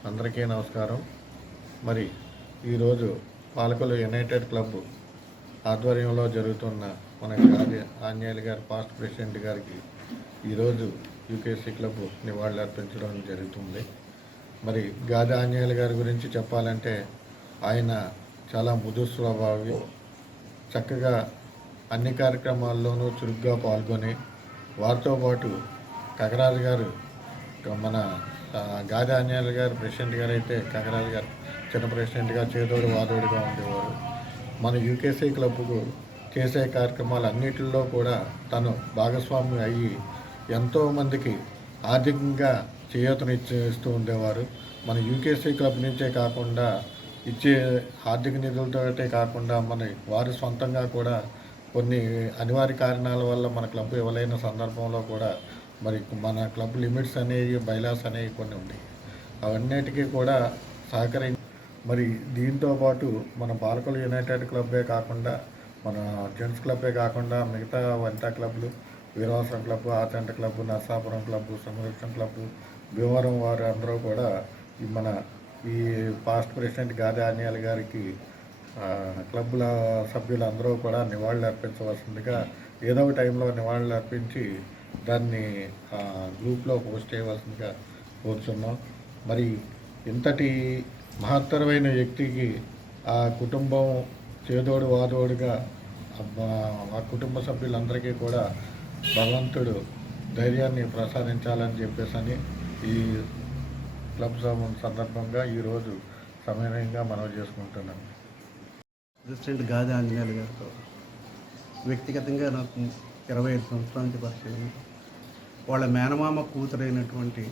అందరికీ నమస్కారం. మరి ఈరోజు పాలకొల్లు యునైటెడ్ క్లబ్ ఆధ్వర్యంలో జరుగుతున్న మన గాది ఆంజనేయులు గారి పాస్ట్ ప్రెసిడెంట్ గారికి ఈరోజు యూకేసీ క్లబ్ నివాళులు అర్పించడం జరుగుతుంది. మరి గాది ఆంజనేయులు గారి గురించి చెప్పాలంటే ఆయన చాలా మృదు స్వభావి, చక్కగా అన్ని కార్యక్రమాల్లోనూ చురుగ్గా పాల్గొని వారితో పాటు కగరాజు గారు మన గాది ఆంజనేయులు గారు ప్రెసిడెంట్ గారు అయితే కగరాజు గారు చిన్న ప్రెసిడెంట్గా చేదోడు వాదోడుగా ఉండేవారు. మన యూకేసీ క్లబ్కు చేసే కార్యక్రమాలు అన్నిటిలో కూడా తను భాగస్వామి అయ్యి ఎంతోమందికి ఆర్థికంగా చేయూతనిస్తూ ఉండేవారు. మన యూకేసీ క్లబ్ నుంచే కాకుండా ఇచ్చే ఆర్థిక నిధులతోటే కాకుండా మన వారి సొంతంగా కూడా కొన్ని అనివార్య కారణాల వల్ల మన క్లబ్ ఇవ్వలేని సందర్భంలో కూడా మరి మన క్లబ్ లిమిట్స్ అనేవి బైలాస్ అనేవి కొన్ని ఉన్నాయి. అవన్నిటికీ కూడా మరి దీంతో పాటు మన పాలకొల్లు యునైటెడ్ క్లబ్బే కాకుండా మన జెంట్స్ క్లబ్బే కాకుండా మిగతా వనితా క్లబ్లు, Veeravasaram club, Achanta club, Narsapuram club, Samrakshana club, Bhimavaram వారు అందరూ కూడా మన ఈ పాస్ట్ ప్రెసిడెంట్ గాది ఆంజనేయులు గారికి క్లబ్ల సభ్యులందరూ కూడా నివాళులు అర్పించవలసిందిగా ఏదో ఒక టైంలో నివాళులు అర్పించి దాన్ని గ్రూప్లో పోస్ట్ చేయవలసిందిగా కోరుచున్నాం. మరి ఇంతటి మహత్తరమైన వ్యక్తికి ఆ కుటుంబం చేదోడు వాదోడుగా ఆ కుటుంబ సభ్యులందరికీ కూడా భగవంతుడు ధైర్యాన్ని ప్రసాదించాలని చెప్పేసి ఈ క్లబ్ సందర్భంగా ఈరోజు సమయంగా మనవి చేసుకుంటున్నాం. ప్రెసిడెంట్ గాది ఆంజనేయులు గారితో వ్యక్తిగతంగా నాకు 25 సంవత్సరాల నుంచి పరిచయం. వాళ్ళ మేనమామ కూతురైనటువంటి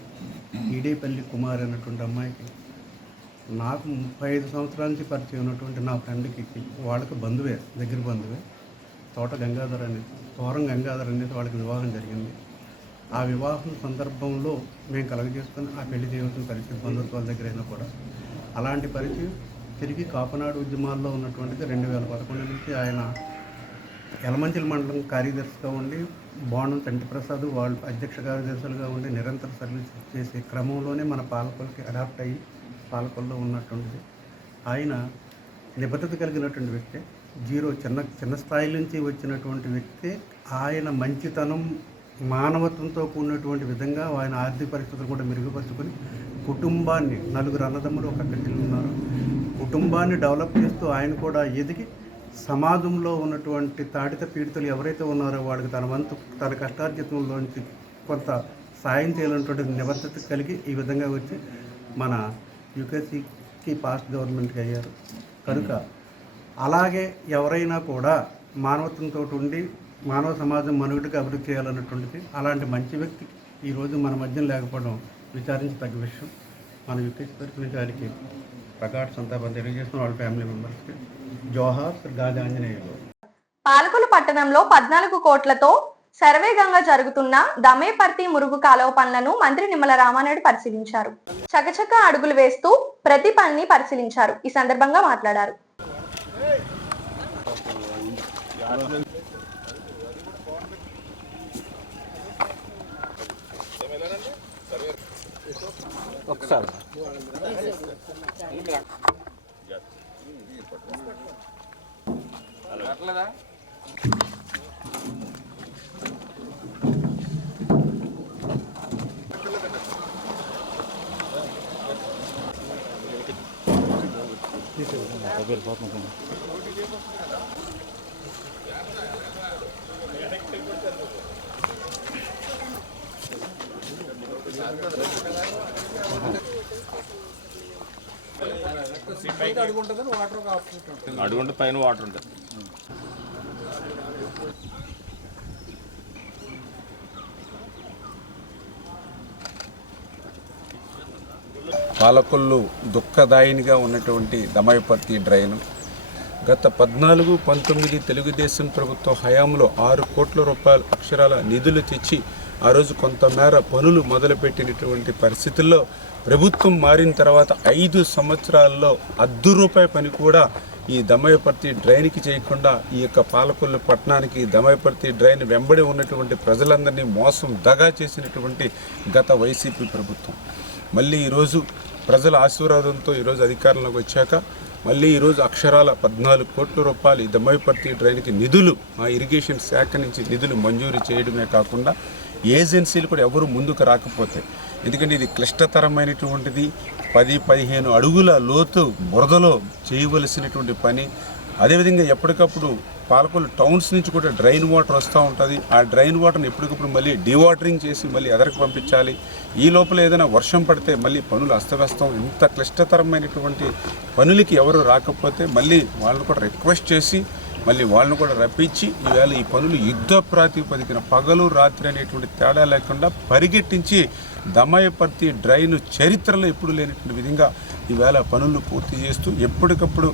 ఈడేపల్లి కుమార్ అనేటువంటి అమ్మాయికి నాకు 35 సంవత్సరాల నుంచి పరిచయం ఉన్నటువంటి నా ఫ్రెండ్కి వాళ్ళకి బంధువే, దగ్గర బంధువే, తోట గంగాధర్ అనేది, తోరం గంగాధర్ అనేది వాళ్ళకి వివాహం జరిగింది. ఆ వివాహం సందర్భంలో మేము కలగజేసుకొని ఆ పెళ్లి చేయవలసిన పరిస్థితి బంధుత్వాల దగ్గర అయినా కూడా అలాంటి పరిచయం తిరిగి కాపనాడు ఉద్యమాల్లో ఉన్నటువంటిది 2011 నుంచి ఆయన యలమంచిలి మండలం కార్యదర్శిగా ఉండి బాణం తంటిప్రసాద్ వాళ్ళు అధ్యక్ష కార్యదర్శులుగా ఉండి నిరంతర సర్వీస్ చేసే క్రమంలోనే మన పాలకొల్లుకి అడాప్ట్ అయ్యి పాలకొల్లో ఉన్నటువంటిది. ఆయన నిబద్ధత కలిగినటువంటి వ్యక్తి, చిన్న స్థాయి నుంచి వచ్చినటువంటి వ్యక్తి. ఆయన మంచితనం, మానవత్వంతో కూడినటువంటి విధంగా ఆయన ఆర్థిక పరిస్థితులు కూడా మెరుగుపరుచుకొని కుటుంబాన్ని, 4 అన్నదమ్ములు, ఒక అక్క చెల్లి ఉన్నారు, కుటుంబాన్ని డెవలప్ చేస్తూ ఆయన కూడా ఎదిగి సమాజంలో ఉన్నటువంటి తాడిత పీడితులు ఎవరైతే ఉన్నారో వాళ్ళకి తన వంతు, తన కష్టార్జితంలోంచి కొంత సాయం చేయాలన్నటువంటి నిబద్ధత కలిగి ఈ విధంగా వచ్చి మన యూకేసీకి పాస్ట్ గవర్నమెంట్కి అయ్యారు. కనుక అలాగే ఎవరైనా కూడా మానవత్వంతో ఉండి మానవ సమాజం మనుగడకు అభివృద్ధి చేయాలన్నటువంటిది అలాంటి మంచి వ్యక్తి ఈరోజు మన మధ్య లేకపోవడం విచారించదగ్గ విషయం. మన యూకేసీ తరఫున గారికి ప్రగాఢ సంతాపం తెలియజేస్తున్న వాళ్ళ ఫ్యామిలీ మెంబర్స్కి. జోహార్ గాది ఆంజనేయులు. పాలకొల్లు పట్టణంలో 14 కోట్లతో శరవేగంగా జరుగుతున్న దమేపర్తి మురుగు కాలువ పనులను మంత్రి నిమ్మల రామానాయుడు పరిశీలించారు. చకచక అడుగులు వేస్తూ ప్రతి పనిని పరిశీలించారు. ఈ సందర్భంగా మాట్లాడారు. అడుగుంటే పైన వాటర్ ఉంటుంది. పాలకొల్లు దుఃఖదాయినిగా ఉన్నటువంటి దమయపర్తి డ్రైను గత 14-19 తెలుగుదేశం ప్రభుత్వం హయాంలో 6 కోట్ల రూపాయల అక్షరాల నిధులు తెచ్చి ఆ రోజు కొంతమేర పనులు మొదలుపెట్టినటువంటి పరిస్థితుల్లో ప్రభుత్వం మారిన తర్వాత 5 సంవత్సరాల్లో ₹1 పని కూడా ఈ దమయపర్తి డ్రైన్కి చేయకుండా ఈ యొక్క పాలకొల్లు పట్టణానికి దమయపర్తి డ్రైన్ వెంబడి ఉన్నటువంటి ప్రజలందరినీ మోసం దగా చేసినటువంటి గత వైసీపీ ప్రభుత్వం మళ్ళీ ఈరోజు ప్రజల ఆశీర్వాదంతో ఈరోజు అధికారంలోకి వచ్చాక మళ్ళీ ఈరోజు అక్షరాల 14 కోట్ల రూపాయలు ఈ దమయపర్తి డ్రైన్కి నిధులు ఆ ఇరిగేషన్ శాఖ నుంచి నిధులు మంజూరు చేయడమే కాకుండా ఏజెన్సీలు కూడా ఎవరు ముందుకు రాకపోతే, ఎందుకంటే ఇది క్లిష్టతరమైనటువంటిది, 10-15 అడుగుల లోతు బురదలో చేయవలసినటువంటి పని. అదేవిధంగా ఎప్పటికప్పుడు పాలకొల్లు టౌన్స్ నుంచి కూడా డ్రైన్ వాటర్ వస్తూ ఉంటుంది. ఆ డ్రైన్ వాటర్ని ఎప్పటికప్పుడు మళ్ళీ డీవాటరింగ్ చేసి మళ్ళీ ఎదరికి పంపించాలి. ఈ లోపల ఏదైనా వర్షం పడితే మళ్ళీ పనులు అస్తవ్యస్తం. ఇంత క్లిష్టతరమైనటువంటి పనులకి ఎవరు రాకపోతే మళ్ళీ వాళ్ళని కూడా రిక్వెస్ట్ చేసి మళ్ళీ వాళ్ళని కూడా రప్పించి ఈవేళ ఈ పనులు యుద్ధ ప్రాతిపదికన పగలు రాత్రి అనేటువంటి తేడా లేకుండా పరిగెట్టించి దమయపర్తి డ్రైన్ చరిత్రలో ఎప్పుడు లేనటువంటి విధంగా ఈవేళ పనులు పూర్తి చేస్తూ ఎప్పటికప్పుడు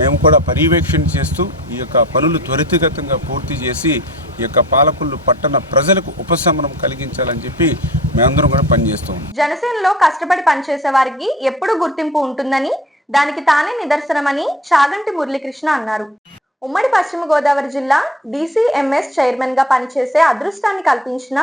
మేము కూడా పర్యవేక్షణ చేస్తూ ఈ యొక్క పనులు త్వరితగతంగా పూర్తి చేసి ఈ యొక్క పాలకొల్లు పట్టణ ప్రజలకు ఉపశమనం కలిగించాలని చెప్పి మేమందరం కూడా పనిచేస్తాం. జనసేనలో కష్టపడి పనిచేసే వారికి ఎప్పుడు గుర్తింపు ఉంటుందని, దానికి తానే నిదర్శనమని చాగంటి మురళీకృష్ణ అన్నారు. ఉమ్మడి పశ్చిమ గోదావరి జిల్లా DCMS చైర్మన్ గా పనిచేసే అదృష్టాన్ని కల్పించిన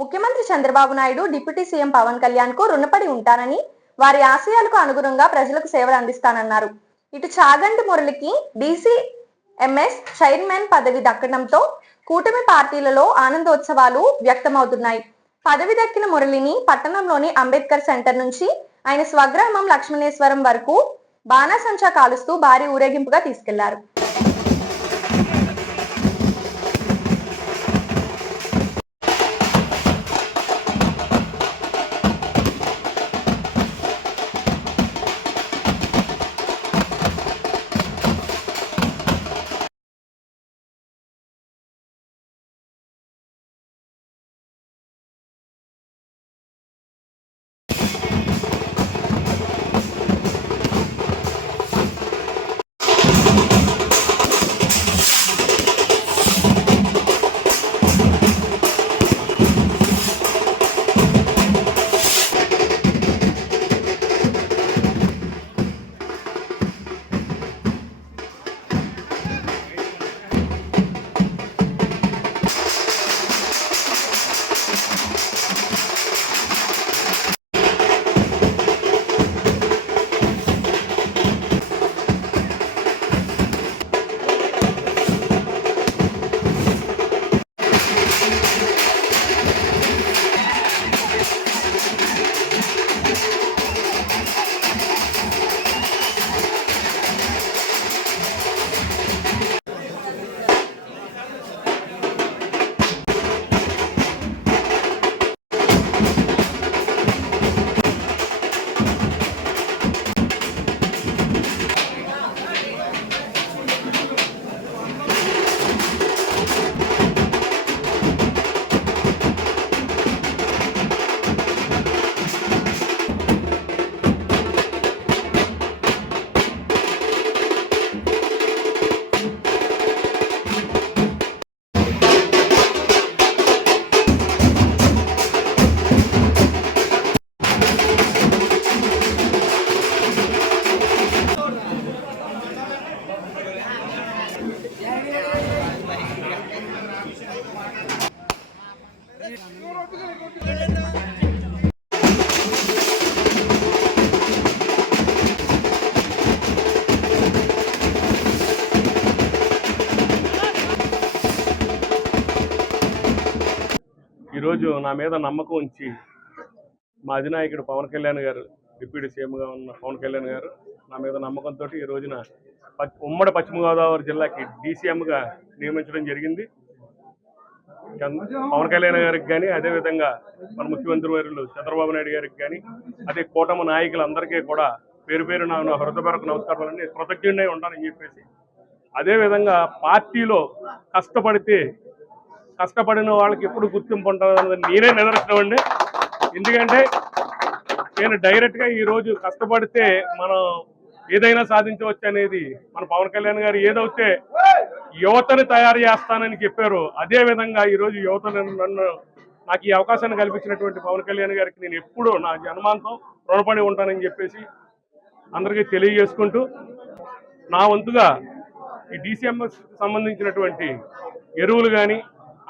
ముఖ్యమంత్రి చంద్రబాబు నాయుడు, డిప్యూటీ సీఎం పవన్ కళ్యాణ్ కు రుణపడి ఉంటానని, వారి ఆశయాలకు అనుగుణంగా ప్రజలకు సేవలు అందిస్తానన్నారు. ఇటు చాగంటి మురళికి DCMS చైర్మన్ పదవి దక్కడంతో కూటమి పార్టీలలో ఆనందోత్సవాలు వ్యక్తమవుతున్నాయి. పదవి దక్కిన మురళిని పట్టణంలోని అంబేద్కర్ సెంటర్ నుంచి ఆయన స్వగ్రామం లక్ష్మణేశ్వరం వరకు బాణాసంచా కాలుస్తూ భారీ ఊరేగింపుగా తీసుకెళ్లారు. ఈరోజు నా మీద నమ్మకం ఉంచి మా అధినాయకుడు పవన్ కళ్యాణ్ గారు, డిప్యూటీ సీఎంగా ఉన్న పవన్ కళ్యాణ్ గారు నా మీద నమ్మకంతో ఈ రోజున ఉమ్మడి పశ్చిమ గోదావరి జిల్లాకి డీసీఎంగా నియమించడం జరిగింది. పవన్ కళ్యాణ్ గారికి కానీ, అదేవిధంగా మన ముఖ్యమంత్రి వర్యులు చంద్రబాబు నాయుడు గారికి కానీ, అదే కూటమి నాయకులందరికీ కూడా పేరు పేరు నా హృదయపూర్వక నమస్కారాలని, కృతజ్ఞుడై ఉంటానని చెప్పేసి, అదేవిధంగా పార్టీలో కష్టపడిన వాళ్ళకి ఎప్పుడు గుర్తింపు ఉంటుందన్నది నేనే నిదర్శనం అండి. ఎందుకంటే నేను డైరెక్ట్గా ఈరోజు కష్టపడితే మనం ఏదైనా సాధించవచ్చు అనేది మన పవన్ కళ్యాణ్ గారు ఏదైతే యువతని తయారు చేస్తానని చెప్పారో, అదే విధంగా ఈరోజు యువతను నాకు ఈ అవకాశాన్ని కల్పించినటువంటి పవన్ కళ్యాణ్ గారికి నేను ఎప్పుడూ నా జన్మాంతం రుణపడి ఉంటానని చెప్పేసి అందరికీ తెలియజేసుకుంటూ, నా వంతుగా ఈ డీసీఎం సంబంధించినటువంటి ఎరువులు కానీ,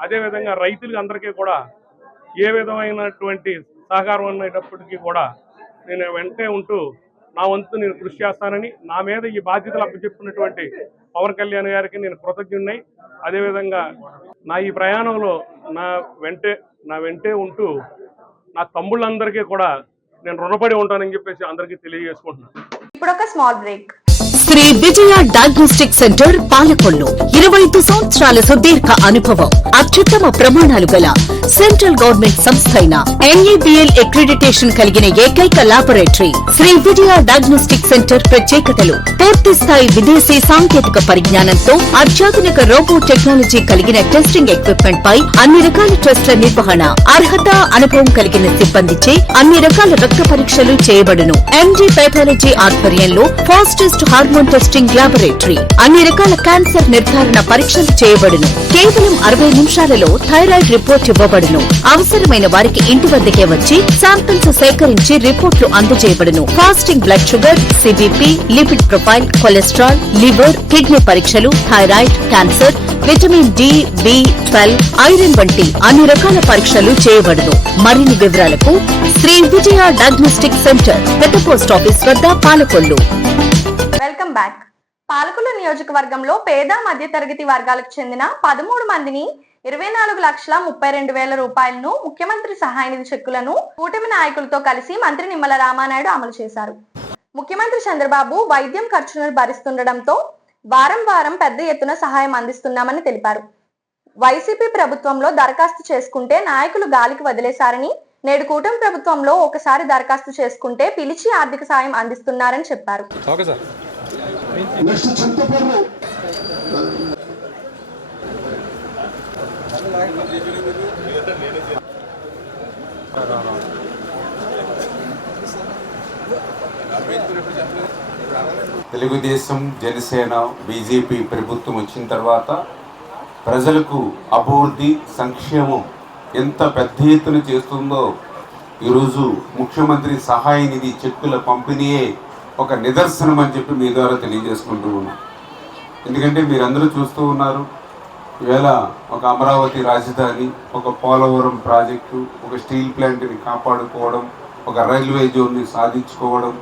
అదేవిధంగా రైతులు అందరికీ కూడా ఏ విధమైనటువంటి సహకారం అనేటప్పటికీ కూడా నేను వెంటే ఉంటూ నా వంతు నేను కృషి చేస్తానని, నా మీద ఈ బాధ్యతలు అప్పచెప్పినటువంటి పవన్ కళ్యాణ్ గారికి నేను కృతజ్ఞుడినై, అదేవిధంగా నా ఈ ప్రయాణంలో నా వెంటే ఉంటూ నా తమ్ముళ్ళందరికీ కూడా నేను రుణపడి ఉంటానని చెప్పేసి అందరికీ తెలియజేసుకుంటున్నాను. ఇప్పుడు ఒక small break. Shri Vijaya diagnostic centre Palakollu 25 సంవత్సరాల సుదీర్ఘ అనుభవం, అత్యుత్తమ ప్రమాణాలు గల సెంట్రల్ గవర్నమెంట్ సంస్థ అయిన NABL అక్రిడిటేషన్ కలిగిన ఏకైక laboratory Shri Vijaya diagnostic centre ప్రత్యేకతలు: పూర్తి స్థాయి విదేశీ సాంకేతిక పరిజ్ఞానంతో అత్యాధునిక రోబో టెక్నాలజీ కలిగిన టెస్టింగ్ ఎక్విప్మెంట్ పై అన్ని రకాల టెస్టుల నిర్వహణ, అర్హత, అనుభవం కలిగిన సిబ్బందిచే అన్ని రకాల రక్త పరీక్షలు చేయబడును. MD పైథాలజీ ఆధ్వర్యంలో ఫాస్టెస్ట్ హార్మోన్ టెస్టింగ్ లాబొరేటరీ, అన్ని రకాల క్యాన్సర్ నిర్ధారణ పరీక్షలు చేయబడును. కేవలం 60 నిమిషాలలో థైరాయిడ్ రిపోర్ట్ ఇవ్వబడును. అవసరమైన వారికి ఇంటి వద్దకే వచ్చి శాంపిల్స్ సేకరించి రిపోర్ట్లు అందజేయబడును. Fasting blood sugar, CBP, lipid profile, cholesterol, liver, kidney పరీక్షలు, thyroid, cancer, vitamin D, B12, iron వంటి అన్ని రకాల పరీక్షలు చేయబడును. మరిన్ని వివరాలకు శ్రీ విజయ డయాగ్నోస్టిక్ సెంటర్, పెద్ద పోస్ట్ ఆఫీస్ వద్ద, పాలకొల్లు. Welcome back. పాలకొల్లు నియోజకవర్గంలో పేద మధ్య తరగతి వర్గాలకు చెందిన 13 మందిని 24,32,000 రూపాయలను ముఖ్యమంత్రి సహాయ నిధి చెక్కులను కూటమి నాయకులతో కలిసి మంత్రి నిమ్మల రామానాయుడు అమలు చేశారు. ముఖ్యమంత్రి చంద్రబాబు వైద్యం ఖర్చులను భరిస్తుండటంతో వారం వారం పెద్ద ఎత్తున సహాయం అందిస్తున్నామని తెలిపారు. వైసీపీ ప్రభుత్వంలో దరఖాస్తు చేసుకుంటే నాయకులు గాలికి వదిలేశారని, నేడు కూటమి ప్రభుత్వంలో ఒకసారి దరఖాస్తు చేసుకుంటే పిలిచి ఆర్థిక సాయం అందిస్తున్నారని చెప్పారు. తెలుగుదేశం, జనసేన, బీజేపీ ప్రభుత్వం వచ్చిన తర్వాత ప్రజలకు అభివృద్ధి, సంక్షేమం ఎంత పెద్ద ఎత్తున చేస్తుందో ఈరోజు ముఖ్యమంత్రి సహాయ నిధి చెక్కుల పంపిణీయే ఒక నిదర్శనం అని చెప్పి మీ ద్వారా తెలియజేసుకుంటూ ఉన్నాం. ఎందుకంటే మీరందరూ చూస్తూ ఉన్నారు, ఈవేళ ఒక అమరావతి రాజధాని, ఒక పోలవరం ప్రాజెక్టు, ఒక స్టీల్ ప్లాంట్ని కాపాడుకోవడం, ఒక రైల్వే జోన్ని సాధించుకోవడం,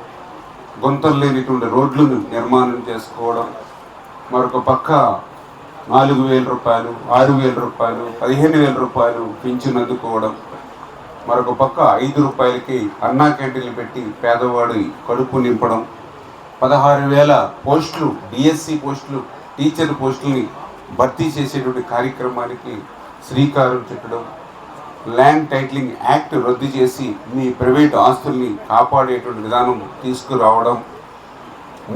గుంతలు లేనిటువంటి రోడ్లను నిర్మాణం చేసుకోవడం, మరొక పక్క 4,000 రూపాయలు, 6,000 రూపాయలు, 15,000 రూపాయలు పింఛను అందుకోవడం, మరొక పక్క 5 రూపాయలకి అన్నా క్యాంటీన్లు పెట్టి పేదవాడి కడుపు నింపడం, 16,000 పోస్టులు, DSC పోస్టులు, టీచర్ పోస్టుల్ని భర్తీ చేసేటువంటి కార్యక్రమానికి శ్రీకారం చుట్టడం, ల్యాండ్ టైటిలింగ్ యాక్ట్ రద్దు చేసి మీ ప్రైవేట్ ఆస్తుల్ని కాపాడేటువంటి విధానం తీసుకురావడం,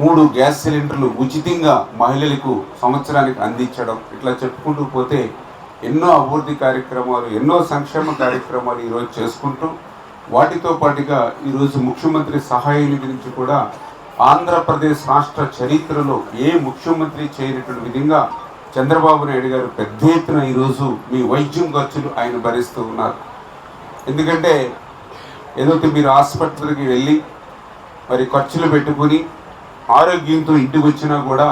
3 గ్యాస్ సిలిండర్లు ఉచితంగా మహిళలకు సంవత్సరానికి అందించడం, ఇట్లా చెప్పుకుంటూ పోతే ఎన్నో అభివృద్ధి కార్యక్రమాలు, ఎన్నో సంక్షేమ కార్యక్రమాలు ఈరోజు చేసుకుంటూ, వాటితో పాటుగా ఈరోజు ముఖ్యమంత్రి సహాయ నిధి నుంచి కూడా ఆంధ్రప్రదేశ్ రాష్ట్ర చరిత్రలో ఏ ముఖ్యమంత్రి చేయనటువంటి విధంగా చంద్రబాబు నాయుడు గారు పెద్ద ఎత్తున ఈరోజు మీ వైద్యం ఖర్చులు ఆయన భరిస్తూ ఉన్నారు. ఎందుకంటే ఏదైతే మీరు ఆసుపత్రికి వెళ్ళి మరి ఖర్చులు పెట్టుకుని ఆరోగ్యంతో ఇంటికి వచ్చినా కూడా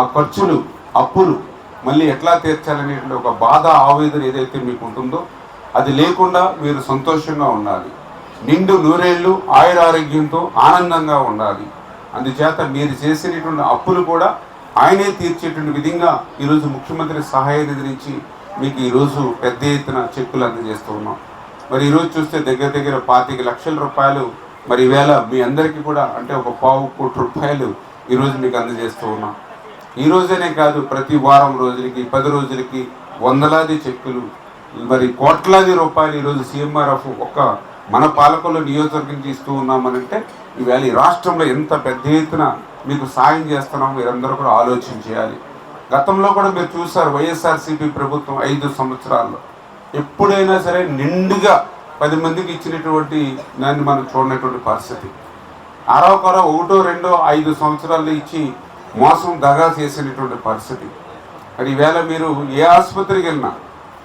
ఆ ఖర్చులు, అప్పులు మళ్ళీ ఎట్లా తీర్చాలనేటువంటి ఒక బాధ, ఆవేదన ఏదైతే మీకు ఉంటుందో అది లేకుండా మీరు సంతోషంగా ఉండాలి, నిండు నూరేళ్ళు ఆయురారోగ్యంతో ఆనందంగా ఉండాలి. అందుచేత మీరు చేసినటువంటి అప్పులు కూడా ఆయనే తీర్చేటువంటి విధంగా ఈరోజు ముఖ్యమంత్రి సహాయ నిధి నుంచి మీకు ఈరోజు పెద్ద ఎత్తున చెక్కులు అందజేస్తూ ఉన్నాం. మరి ఈరోజు చూస్తే దగ్గర దగ్గర 25 లక్షల రూపాయలు మరి ఈవేళ మీ అందరికీ కూడా అంటే ఒక 1.25 కోటి రూపాయలు ఈరోజు మీకు అందజేస్తూ ఉన్నాం. ఈ రోజేనే కాదు, ప్రతి వారం రోజులకి 10 రోజులకి వందలాది చెక్కులు మరి కోట్లాది రూపాయలు ఈరోజు సీఎంఆర్ఎఫ్ ఒక్క మన పాలకులు నియోజకవర్గం ఇస్తూ ఉన్నామనంటే ఈవేళ ఈ రాష్ట్రంలో ఎంత పెద్ద ఎత్తున మీకు సాయం చేస్తున్నాం మీరందరూ కూడా ఆలోచన చేయాలి. గతంలో కూడా మీరు చూసారు, వైఎస్ఆర్సీపీ ప్రభుత్వం 5 సంవత్సరాల్లో ఎప్పుడైనా సరే నిండుగా 10 మందికి ఇచ్చినటువంటి దాన్ని మనం చూడనటువంటి పరిస్థితి. అరవకొర 1, 2, 5 సంవత్సరాలు ఇచ్చి మోసం దగా చేసినటువంటి పరిస్థితి. మరి ఈవేళ మీరు ఏ ఆసుపత్రికి వెళ్ళినా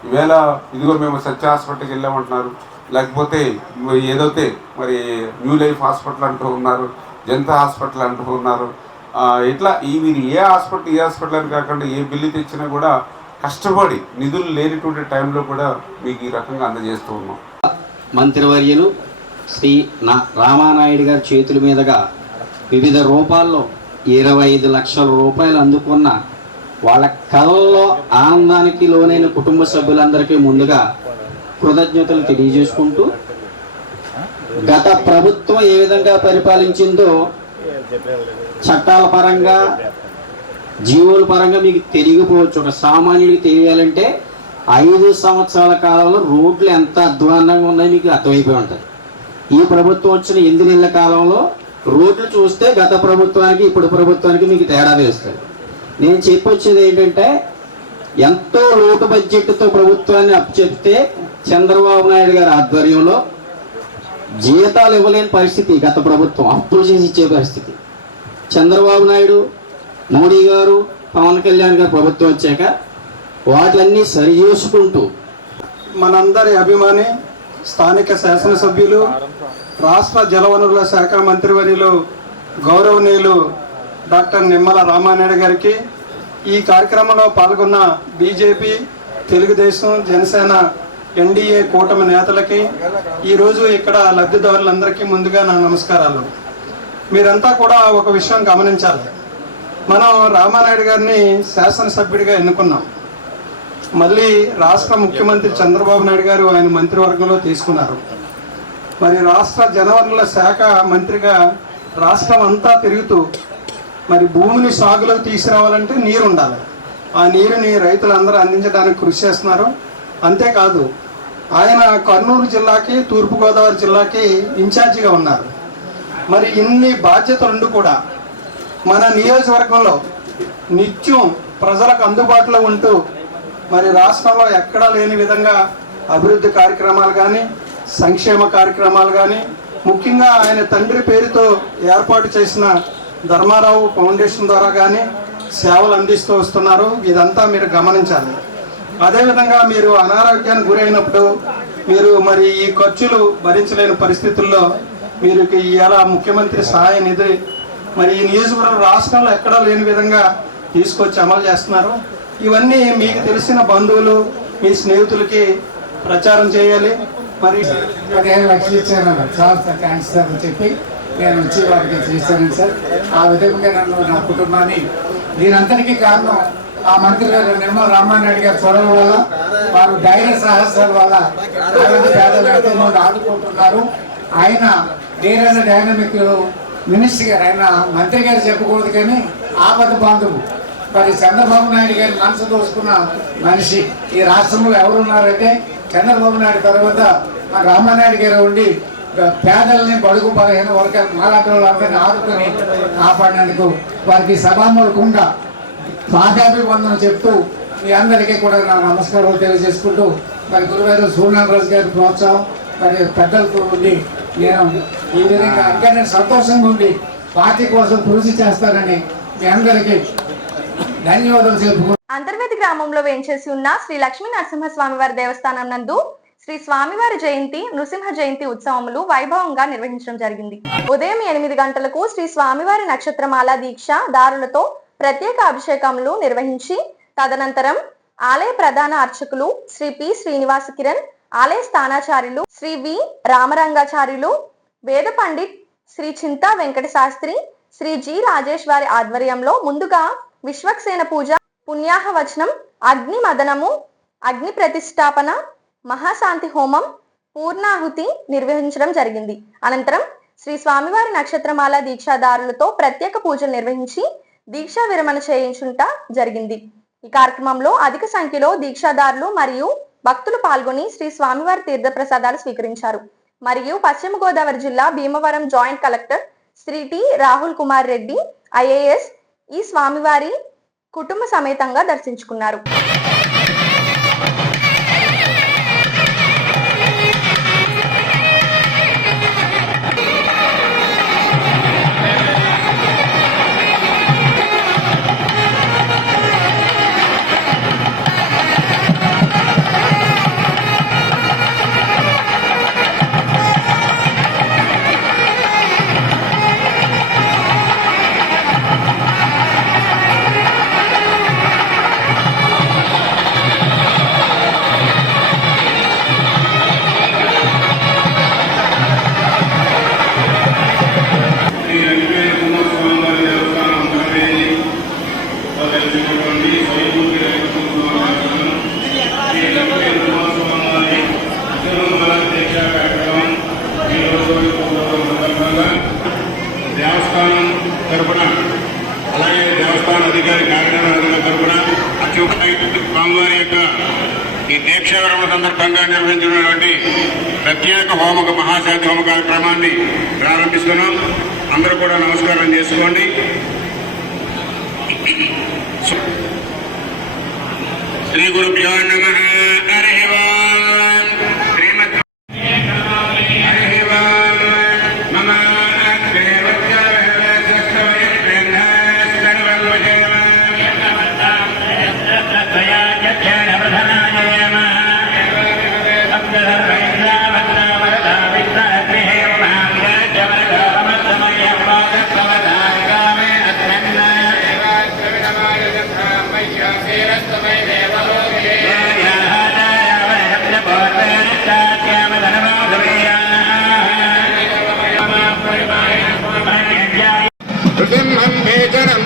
ఈవేళ ఇదిగో మేము సత్య హాస్పిటల్కి వెళ్ళామంటున్నారు, లేకపోతే ఏదైతే మరి న్యూ లైఫ్ హాస్పిటల్ అంటూ ఉన్నారు, జనతా హాస్పిటల్ అంటూ ఉన్నారు. ఇట్లా మీరు ఏ హాస్పిటల్ అని కాకుండా ఏ బిల్లు తెచ్చినా కూడా కష్టపడి నిధులు లేనిటువంటి టైంలో కూడా మీకు ఈ రకంగా అందజేస్తూ ఉన్నాం. మంత్రివర్యులు శ్రీ రామానాయుడు గారి చేతుల మీదుగా వివిధ రూపాల్లో 25 లక్షల రూపాయలు అందుకున్న వాళ్ళ కళ్ళలో ఆనందానికి లోనైన కుటుంబ సభ్యులందరికీ ముందుగా కృతజ్ఞతలు తెలియజేసుకుంటూ, గత ప్రభుత్వం ఏ విధంగా పరిపాలించిందో చట్టాల పరంగా జీవోల పరంగా మీకు తెలియకపోవచ్చు. ఒక సామాన్యుడికి తెలియాలంటే 5 సంవత్సరాల కాలంలో రోడ్లు ఎంత అధ్వానంగా ఉన్నాయో మీకు అర్థమైపోయి ఉంటుంది. ఈ ప్రభుత్వం వచ్చిన 8 నెలల కాలంలో రోడ్లు చూస్తే గత ప్రభుత్వానికి ఇప్పుడు ప్రభుత్వానికి మీకు తేడా వేస్తుంది. నేను చెప్పొచ్చేది ఏంటంటే, ఎంతో లోటు బడ్జెట్తో ప్రభుత్వాన్ని అప్పచెప్తే చంద్రబాబు నాయుడు గారి ఆధ్వర్యంలో జీతాలు ఇవ్వలేని పరిస్థితి, గత ప్రభుత్వం అప్పులు చేసి ఇచ్చే పరిస్థితి. చంద్రబాబు నాయుడు, మోడీ గారు, పవన్ కళ్యాణ్ గారు ప్రభుత్వం వచ్చాక వాటిలన్నీ సరి చేసుకుంటూ మనందరి అభిమాని స్థానిక శాసనసభ్యులు, రాష్ట్ర జలవనరుల శాఖ మంత్రివర్యులు గౌరవనీయులు డాక్టర్ నిమ్మల రామానాయుడు గారికి, ఈ కార్యక్రమంలో పాల్గొన్న బీజేపీ, తెలుగుదేశం, జనసేన, ఎన్డీఏ కూటమి నేతలకి, ఈరోజు ఇక్కడ లబ్ధిదారులందరికీ ముందుగా నా నమస్కారాలు. మీరంతా కూడా ఒక విషయం గమనించాలి. మనం రామానాయుడు గారిని శాసనసభ్యుడిగా ఎన్నుకున్నాం. మళ్ళీ రాష్ట్ర ముఖ్యమంత్రి చంద్రబాబు నాయుడు గారు ఆయన మంత్రివర్గంలో తీసుకున్నారు. మరి రాష్ట్ర జలవనరుల శాఖ మంత్రిగా రాష్ట్రం అంతా తిరుగుతూ మరి భూమిని సాగులోకి తీసుకురావాలంటే నీరు ఉండాలి. ఆ నీరుని రైతులందరూ అందించడానికి కృషి చేస్తున్నారు. అంతేకాదు, ఆయన కర్నూలు జిల్లాకి, తూర్పుగోదావరి జిల్లాకి ఇన్ఛార్జిగా ఉన్నారు. మరి ఇన్ని బాధ్యతలుండి కూడా మన నియోజకవర్గంలో నిత్యం ప్రజలకు అందుబాటులో ఉంటూ మరి రాష్ట్రంలో ఎక్కడా లేని విధంగా అభివృద్ధి కార్యక్రమాలు కానీ, సంక్షేమ కార్యక్రమాలు కానీ, ముఖ్యంగా ఆయన తండ్రి పేరుతో ఏర్పాటు చేసిన ధర్మారావు ఫౌండేషన్ ద్వారా కానీ సేవలు అందిస్తూ వస్తున్నారు. ఇదంతా మీరు గమనించాలి. అదేవిధంగా మీరు అనారోగ్యానికి గురైనప్పుడు మీరు మరి ఈ ఖర్చులు భరించలేని పరిస్థితుల్లో మీరు ఇలా ముఖ్యమంత్రి సహాయ నిధి మరి ఈ నియోజకవర్గం రాష్ట్రంలో ఎక్కడా లేని విధంగా తీసుకొచ్చి అమలు చేస్తున్నారు. ఇవన్నీ మీకు తెలిసిన బంధువులు, మీ స్నేహితులకి ప్రచారం చేయాలి. మరి 15 లక్షలు ఇచ్చాను సార్, థ్యాంక్స్ సార్ అని చెప్పి నేను వచ్చి వారికి చేశాను సార్. ఆ విధంగా నన్ను, నా కుటుంబాన్ని, దీనంతటికీ కారణం ఆ మంత్రి గారు నిమ్మల రామానాయుడు గారి చొరవ వల్ల, వారు ధైర్య సాహసాల వల్ల పేదలు ఎంతో మంది ఆదుకుంటున్నారు. ఆయన డేరైన డైనమిక్ మినిస్టర్ గారు, ఆయన మంత్రి గారు చెప్పకూడదు కానీ ఆపద బాంధవు. మరి చంద్రబాబు నాయుడు గారి మనసు దోసుకున్న మనిషి ఈ రాష్ట్రంలో ఎవరున్నారంటే చంద్రబాబు నాయుడు తర్వాత రామానాయుడు గారు ఉండి పేదల్ని, బడుగు బలహీన వర్గాలు, మాలాంటి వాళ్ళందరినీ ఆదుకొని కాపాడినందుకు వారికి సభాముఖంగా పాదాభివందనం చెప్తూ మీ అందరికీ కూడా నా నమస్కారాలు తెలియజేసుకుంటూ, మరి గురువారు సూర్యనారాయణ గారి ప్రోత్సాహం మరి పెద్దలకు ఉండి నేను ఈ విధంగా ఇంకా నేను సంతోషంగా ఉండి పార్టీ కోసం కృషి చేస్తానని మీ అందరికీ ధన్యవాదాలు తెలుపుకుంటున్నాను. అంతర్వేది గ్రామంలో వేంచేసి ఉన్న శ్రీ లక్ష్మీ నరసింహస్వామి వారి దేవస్థానం నందు శ్రీ స్వామివారి జయంతి, నృసింహ జయంతి ఉత్సవములు వైభవంగా నిర్వహించడం జరిగింది. ఉదయం 8 గంటలకు శ్రీ స్వామివారి నక్షత్రమాల దీక్ష దారులతో ప్రత్యేక అభిషేకములు నిర్వహించి, తదనంతరం ఆలయ ప్రధాన అర్చకులు శ్రీ పి శ్రీనివాస కిరణ్, ఆలయ స్థానాచార్యులు శ్రీ వి రామరంగాచార్యులు, వేద పండిత్ శ్రీ చింతా వెంకట శాస్త్రి, శ్రీ జి రాజేష్ వారి ఆధ్వర్యంలో ముందుగా విశ్వక్సేన పూజ, పుణ్యాహవచనం, అగ్ని మదనము, అగ్ని ప్రతిష్టాపన, మహాశాంతి హోమం, పూర్ణాహుతి నిర్వహించడం జరిగింది. అనంతరం శ్రీ స్వామివారి నక్షత్రమాల దీక్షాదారులతో ప్రత్యేక పూజలు నిర్వహించి దీక్షా విరమణ చేయించుట జరిగింది. ఈ కార్యక్రమంలో అధిక సంఖ్యలో దీక్షాదారులు మరియు భక్తులు పాల్గొని శ్రీ స్వామివారి తీర్థప్రసాదాలు స్వీకరించారు. మరియు పశ్చిమ గోదావరి జిల్లా Bhimavaram joint collector Shri T Rahul Kumar Reddy IAS ఈ స్వామివారి కుటుంబ సమేతంగా దర్శించుకున్నారు. దేవస్థానం తరఫున అలాగే దేవస్థాన అధికారి కార్యనిర్వహణ తరఫున స్వామివారి యొక్క ఈ దీక్ష విరమణ సందర్భంగా నిర్వహించినటువంటి ప్రత్యేక మహాశాంతి హోమ కార్యక్రమాన్ని ప్రారంభిస్తున్నాం. అందరూ కూడా నమస్కారం చేసుకోండి. శ్రీ గురుభ్యో నమః. హరి ఓం. శ్రీమద్ హరి ఓం. నమః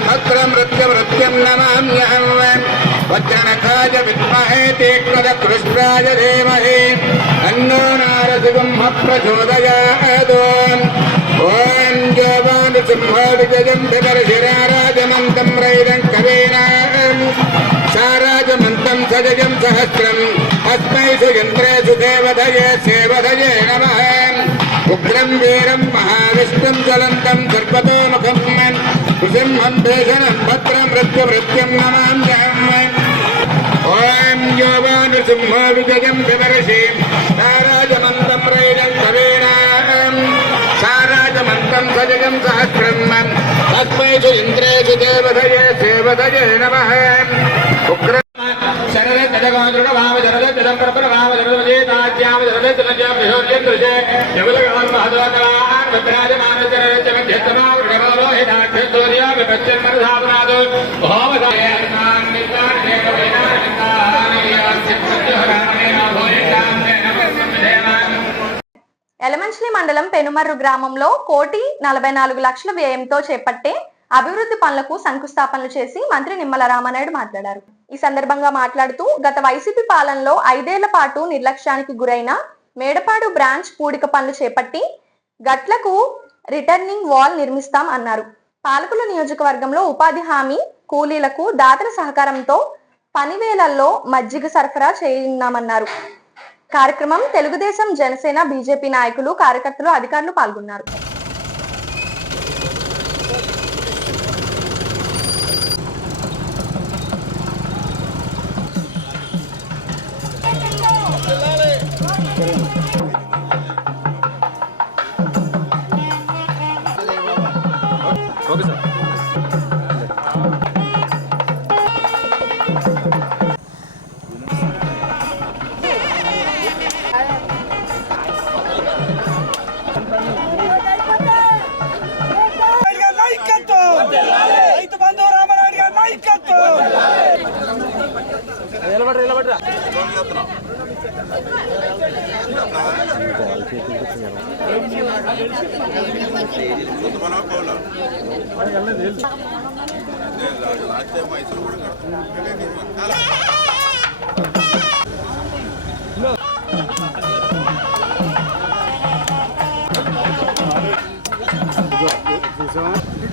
भद्रमृत्यमृत्यं नमाम्यहं वज्रनखाय विद्महे तीक्ष्णदक्षुष्ट्राय धीमहि तन्नो नारसिंहः प्रचोदयात्. ॐ जवानसिंहादिजयं विदर्शिराराजमन्तं रैदं कवीनां साराजमन्तं सजयं सहस्रम् अस्मै सुयन्त्रेषु देवधये सेवधये नमः. उग्रं वीरं महाविष्णुं ज्वलन्तं सर्वतोमुखं नृसिंहं भीषणं भद्रमृत्युमृत्यं नमाम्यहम्. ॐ योवानृसिंहो विजयं विवर्षि साराजमन्तं रैजं कवीनां साराजमन्तं सजयं सहस्रम् तस्मैषु इन्द्रेषु देवधये सेवधये नमः. उग्रं ఎలమంచిలి మండలం పెనుమర్రు గ్రామంలో 1,44,00,000 వ్యయంతో చేపట్టే అభివృద్ధి పనులకు శంకుస్థాపనలు చేసి మంత్రి నిమ్మల రామానాయుడు మాట్లాడారు. ఈ సందర్భంగా మాట్లాడుతూ గత వైసీపీ పాలనలో 5 ఏళ్ల పాటు నిర్లక్ష్యానికి గురైన మేడపాడు బ్రాంచ్ పూడిక పనులు చేపట్టి గట్లకు రిటర్నింగ్ వాల్ నిర్మిస్తాం అన్నారు. పాలకుల నియోజకవర్గంలో ఉపాధి హామీ కూలీలకు దాతల సహకారంతో పనివేళల్లో మజ్జిగ సరఫరా చేయనున్నామన్నారు. కార్యక్రమం తెలుగుదేశం, జనసేన, బీజేపీ నాయకులు, కార్యకర్తలు, అధికారులు పాల్గొన్నారు.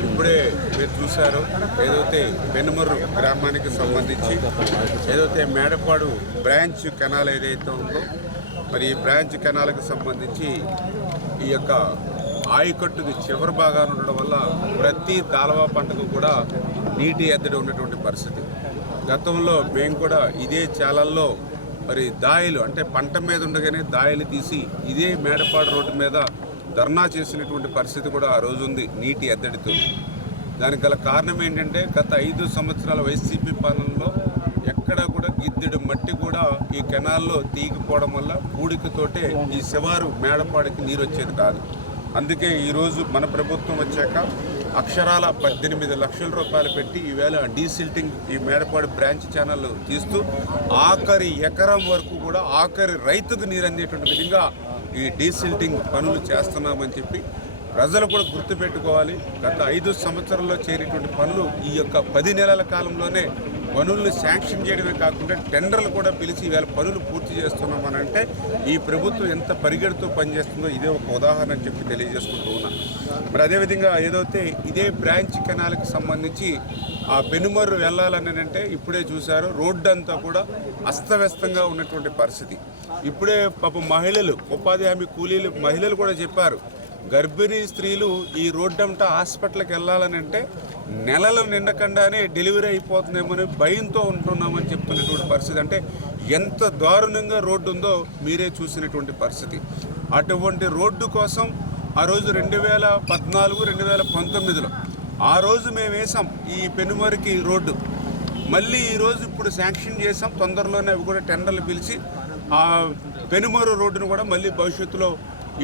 ఇప్పుడే మీరు చూశారు ఏదైతే పెనుమర్రు గ్రామానికి సంబంధించి ఏదైతే మేడపాడు బ్రాంచ్ కెనాల్ ఏదైతే ఉందో మరి ఈ బ్రాంచ్ కెనాల్కి సంబంధించి ఈ యొక్క ఆయకట్టుది చివరి భాగాన్ని ఉండడం వల్ల ప్రతి దాలవా పంటకు కూడా నీటి ఎద్దడి ఉన్నటువంటి పరిస్థితి. గతంలో మేము కూడా ఇదే చాలల్లో మరి దాయిలు అంటే పంట మీద ఉండగానే దాయిలు తీసి ఇదే మేడపాడు రోడ్డు మీద ధర్నా చేసినటువంటి పరిస్థితి కూడా ఆ రోజు ఉంది నీటి ఎద్దడితో. దానికి గల కారణం ఏంటంటే గత 5 సంవత్సరాల వైసీపీ పాలనలో ఎక్కడా కూడా గిద్దెడు మట్టి కూడా ఈ కెనాల్లో తీగిపోవడం వల్ల పూడికతోటే ఈ శివారు మేడపాడికి నీరు వచ్చేది కాదు. అందుకే ఈరోజు మన ప్రభుత్వం వచ్చాక అక్షరాల 18 లక్షల రూపాయలు పెట్టి ఈవేళ డీసిల్టింగ్ ఈ మేడపాడు బ్రాంచ్ ఛానల్ తీస్తూ ఆఖరి ఎకరం వరకు కూడా ఆఖరి రైతుకు నీరు అందేటువంటి విధంగా ఈ డీసిల్టింగ్ పనులు చేస్తున్నామని చెప్పి ప్రజలు కూడా గుర్తుపెట్టుకోవాలి. గత 5 సంవత్సరాల్లో చేరేటువంటి పనులు ఈ యొక్క 10 నెలల కాలంలోనే పనులను శాంక్షన్ చేయడమే కాకుండా టెండర్లు కూడా పిలిచి ఈవేళ పనులు పూర్తి చేస్తున్నామనంటే ఈ ప్రభుత్వం ఎంత పరిగెడుతూ పనిచేస్తుందో ఇదే ఒక ఉదాహరణ అని చెప్పి తెలియజేసుకుంటూ ఉన్నా. మరి అదేవిధంగా ఏదైతే ఇదే బ్రాంచ్ కెనాల్కి సంబంధించి ఆ పెనుమర్రు వెళ్ళాలని అంటే ఇప్పుడే చూశారు రోడ్డు అంతా కూడా అస్తవ్యస్తంగా ఉన్నటువంటి పరిస్థితి. ఇప్పుడే పాపం మహిళలు ఉపాధి హామీ కూలీలు మహిళలు కూడా చెప్పారు గర్భిణీ స్త్రీలు ఈ రోడ్డంతా హాస్పిటల్కి వెళ్ళాలని అంటే నెలలు నిండకుండానే డెలివరీ అయిపోతుందేమని భయంతో ఉంటున్నామని చెప్తున్నటువంటి పరిస్థితి. అంటే ఎంత దారుణంగా రోడ్డు ఉందో మీరే చూసినటువంటి పరిస్థితి. అటువంటి రోడ్డు కోసం ఆ రోజు 2014, 2019లో ఆ రోజు మేము వేసాం ఈ పెనుమరికి రోడ్డు. మళ్ళీ ఈరోజు ఇప్పుడు శాంక్షన్ చేసాం. తొందరలోనే అవి కూడా టెండర్లు పిలిచి ఆ పెనుమరు రోడ్డును కూడా మళ్ళీ భవిష్యత్తులో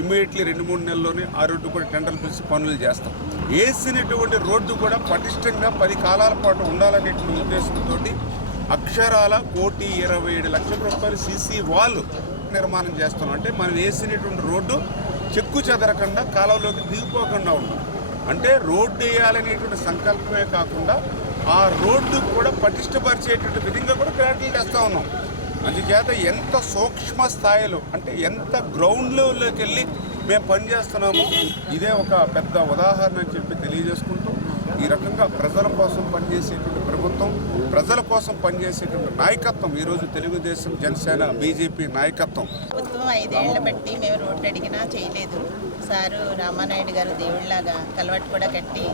ఇమ్మీడియట్లీ 2-3 నెలల్లోనే ఆ రోడ్డు కూడా టెండర్లు పిలిచి పనులు చేస్తాం. వేసినటువంటి రోడ్డు కూడా పటిష్టంగా 10 కాలాల పాటు ఉండాలనేటువంటి ఉద్దేశంతో అక్షరాల 1,27,00,000 రూపాయలు సీసీ వాల్ నిర్మాణం చేస్తున్నాం. అంటే మనం వేసినటువంటి రోడ్డు చెక్కు చెదరకుండా కాలంలోకి దిగిపోకుండా ఉన్నాం. అంటే రోడ్డు వేయాలనేటువంటి సంకల్పమే కాకుండా ఆ రోడ్డు కూడా పటిష్టపరిచేటువంటి విధంగా కూడా గ్రాంట్లు తెస్తూ ఉన్నాం. అందుచేత ఎంత సూక్ష్మ స్థాయిలో అంటే ఎంత గ్రౌండ్ లెవెల్లోకి వెళ్ళి మేము పనిచేస్తున్నామో ఇదే ఒక పెద్ద ఉదాహరణ అని చెప్పి తెలియజేసుకుంటూ ఈ రకంగా ప్రజల కోసం పనిచేసేటువంటి ప్రభుత్వం, ప్రజల కోసం పనిచేసేటువంటి నాయకత్వం ఈరోజు తెలుగుదేశం, జనసేన, బీజేపీ నాయకత్వం. ప్రభుత్వం 5 ఏళ్ల బట్టి మేము రోడ్డు అడిగినా చేయలేదు. సారు రామానాయుడు గారు దేవుళ్ళలాగా కలవట్టు కూడా కట్టి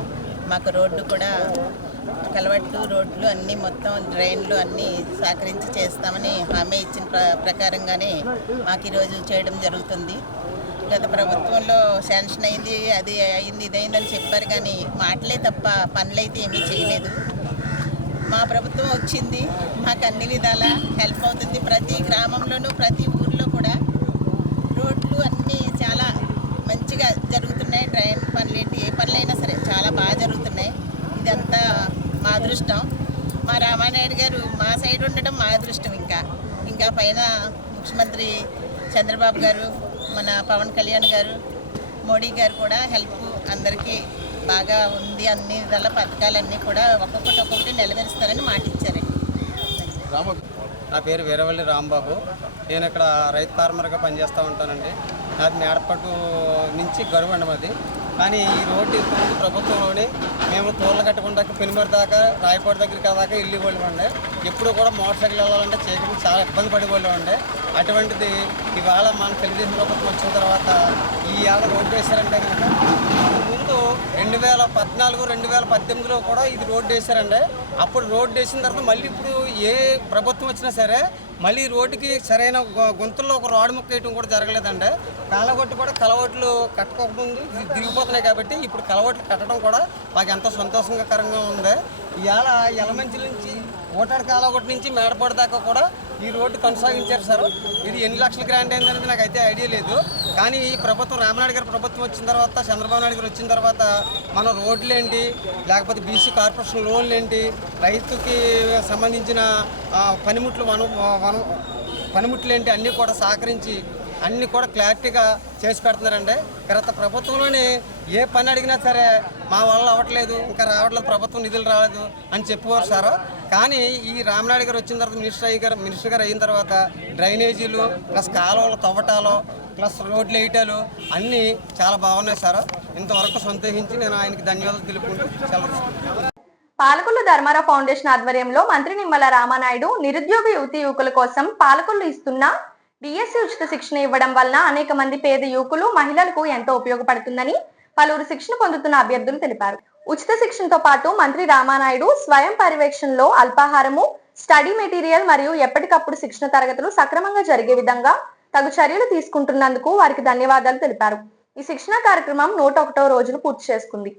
మాకు రోడ్డు కూడా కలవట్టు రోడ్లు అన్నీ మొత్తం డ్రైన్లు అన్నీ సహకరించి చేస్తామని హామీ ఇచ్చిన ప్రకారంగానే మాకు ఈరోజు చేయడం జరుగుతుంది. గత ప్రభుత్వంలో శాంక్షన్ అయింది, అది అయింది, ఇదైందని చెప్పారు కానీ మాటలే తప్ప పనులైతే ఏమీ చేయలేదు. మా ప్రభుత్వం వచ్చింది, మాకు అన్ని విధాల హెల్ప్ అవుతుంది. ప్రతి గ్రామంలోనూ ప్రతి ఊర్లో కూడా రోడ్లు అన్నీ చాలా మంచిగా జరుగుతున్నాయి. డ్రైన్ పనులు ఏంటి ఏ పనులైనా సరే చాలా బాగా జరుగుతున్నాయి. ఇదంతా మా అదృష్టం. మా రామానాయుడు గారు మా సైడ్ ఉండడం మా అదృష్టం. ఇంకా పైన ముఖ్యమంత్రి చంద్రబాబు గారు, మన పవన్ కళ్యాణ్ గారు, మోడీ గారు కూడా హెల్ప్ అందరికీ బాగా ఉంది. అన్ని విధాల పథకాలన్నీ కూడా ఒక్కొక్కటి నెరవేరుస్తారని మాట ఇచ్చారండి. నా పేరు వీరవల్లి రాంబాబు. నేను ఇక్కడ రైతు ఫార్మర్గా పనిచేస్తూ ఉంటానండి. నాది మేడపట్టు నుంచి గరువండి మాది. కానీ ఈ రోడ్డు ప్రభుత్వంలోని మేము తోళ్ళ కట్టకుండా పెనుమరి దాకా రాయపాడు దగ్గరికి దాకా వెళ్ళి వాళ్ళండి. ఎప్పుడు కూడా మోటార్ సైకిల్ వెళ్ళాలంటే చేయడానికి చాలా ఇబ్బంది పడిపోలేమండి. అటువంటిది ఇవాళ మన తెలుగుదేశం ప్రభుత్వం వచ్చిన తర్వాత ఈ ఏళ్ళ రోడ్డు వేశారంటే కనుక ముందు 2014, 2018లో కూడా ఇది రోడ్డు వేశారండి. అప్పుడు రోడ్డు వేసిన తర్వాత మళ్ళీ ఇప్పుడు ఏ ప్రభుత్వం వచ్చినా సరే మళ్ళీ రోడ్డుకి సరైన గుంతల్లో ఒక రోడ్డు ముక్క వేయటం కూడా జరగలేదండి. కాలగొట్టు కూడా కలవట్లు కట్టుకోకముందు దిగిపోతున్నాయి కాబట్టి ఇప్పుడు కలవట్లు కట్టడం కూడా మాకు ఎంతో సంతోషకరంగా ఉంది. ఇవాళ యలమంచి నుంచి ఓటాడు కాలగొట్టు నుంచి మేడపాడు దాకా కూడా ఈ రోడ్డు కొనసాగించారు సార్. ఇది ఎన్ని లక్షల గ్రాంట్ అయిందనేది నాకు అయితే ఐడియా లేదు. కానీ ఈ ప్రభుత్వం రామనాయుడు గారి ప్రభుత్వం వచ్చిన తర్వాత, చంద్రబాబు నాయుడు గారు వచ్చిన తర్వాత మన రోడ్లు ఏంటి, లేకపోతే బీసీ కార్పొరేషన్ లోన్లు ఏంటి, రైతుకి సంబంధించిన పనిముట్లు ఏంటి అన్నీ కూడా సహకరించి అన్నీ కూడా క్లారిటీగా చేసి పెడుతున్నారండి. గత ప్రభుత్వంలోని ఏ పని అడిగినా సరే మా వల్ల అవ్వట్లేదు, ఇంకా రావట్లేదు, ప్రభుత్వం నిధులు రాలేదు అని చెప్పేవారు సార్. కానీ ఈ రామనాయుడు గారు వచ్చిన తర్వాత మినిస్టర్ గారు అయిన తర్వాత డ్రైనేజీలు ప్లస్ కాలువలు తవ్వటాలు ప్లస్ రోడ్లు వేయటాలు అన్నీ చాలా బాగున్నాయి సార్. ఇంతవరకు సంతోషించి నేను ఆయనకి ధన్యవాదాలు తెలుపుకుంటూ సెలవు. పాలకొల్లు ధర్మారావు ఫౌండేషన్ ఆధ్వర్యంలో మంత్రి నిమ్మల రామానాయుడు నిరుద్యోగ యువతీ యువకుల కోసం పాలకొల్లు ఇస్తున్న డిఎస్సి ఉచిత శిక్షణ ఇవ్వడం వలన అనేక మంది పేద యువకులు మహిళలకు ఎంతో ఉపయోగపడుతుందని పలువురు శిక్షణ పొందుతున్న అభ్యర్థులు తెలిపారు. ఉచిత శిక్షణతో పాటు మంత్రి రామానాయుడు స్వయం పర్యవేక్షణలో అల్పాహారము, స్టడీ మెటీరియల్ మరియు ఎప్పటికప్పుడు శిక్షణ తరగతులు సక్రమంగా జరిగే విధంగా తగు చర్యలు తీసుకుంటున్నందుకు వారికి ధన్యవాదాలు తెలిపారు. ఈ శిక్షణ కార్యక్రమం 101వ రోజును పూర్తి చేసుకుంది.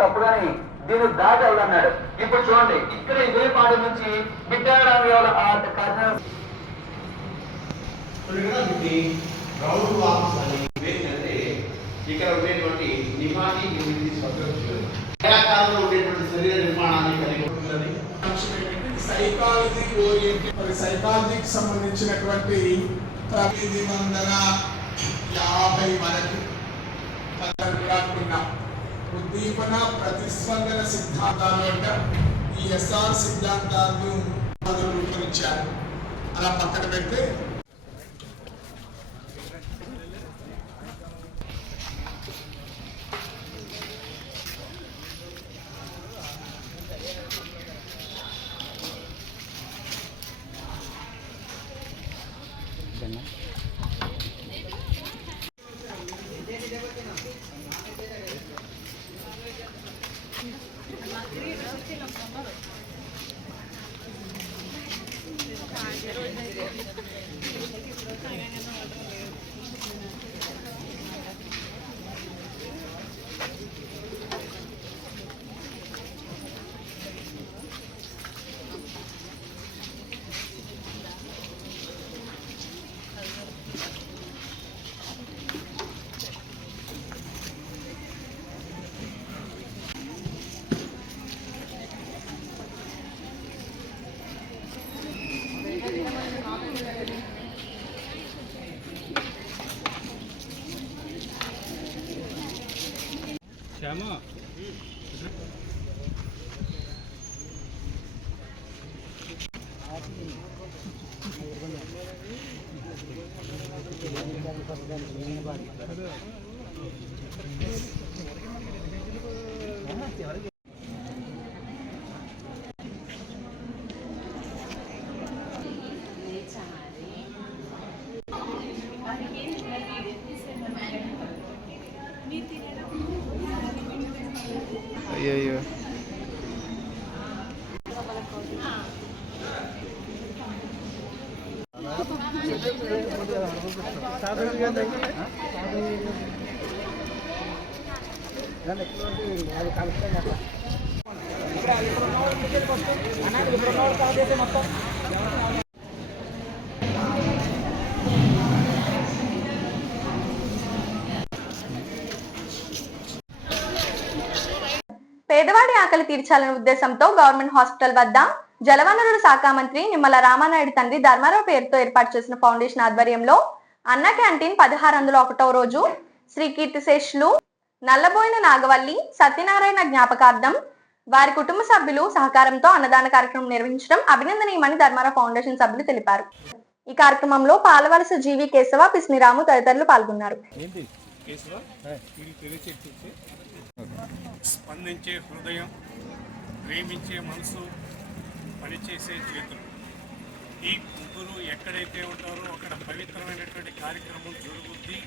తప్పుగాని దీన్ని దాటి వెళ్ళన్నాడు. ఇప్పుడు చూడండి, ఇక్కడ ఇదే పాట నుంచి బిడ్డారావు ఇక్కడ ఉండేటువంటి నిమాని కాలంలో ఉండేటువంటి శరీర నిర్మాణాన్ని కలిగి ఉంటుంది. సైకాలజీ ఓరియంటెడ్, సైకాలజీకి సంబంధించినటువంటి 950 వరకు ఉద్దీపన ప్రతిస్పందన సిద్ధాంతాలు అంటే ఈ ఎస్ఆర్ సిద్ధాంతాలను రూపొందించారు. అలా పక్కన పెడితే అయ్యో పేదవాడి ఆకలి తీర్చాలనే ఉద్దేశంతో గవర్నమెంట్ హాస్పిటల్ వద్ద జలవనరుల శాఖ మంత్రి నిమ్మల రామానాయుడు తండ్రి ధర్మారావు పేరుతో ఏర్పాటు చేసిన ఫౌండేషన్ ఆధ్వర్యంలో అన్న క్యాంటీన్ 1601వ రోజు శ్రీ కీర్తిశేషులు నల్లబోయిన నాగవల్లి సత్యనారాయణ జ్ఞాపకార్థం వారి కుటుంబ సభ్యులు సహకారంతో అన్నదాన కార్యక్రమం నిర్వహించడం అభినందనీయమని ధర్మారావు ఫౌండేషన్ సభ్యులు తెలిపారు. ఈ కార్యక్రమంలో పాలవలస జీవి కేశవ, పిస్నిరాము తదితరులు పాల్గొన్నారు. స్పందించే హృదయం, ప్రేమించే మనసు, పనిచేసే చేతులు, ఈ ముగ్గురు ఎక్కడైతే ఉంటారో అక్కడ పవిత్రమైనటువంటి కార్యక్రమం జరుగుద్ది.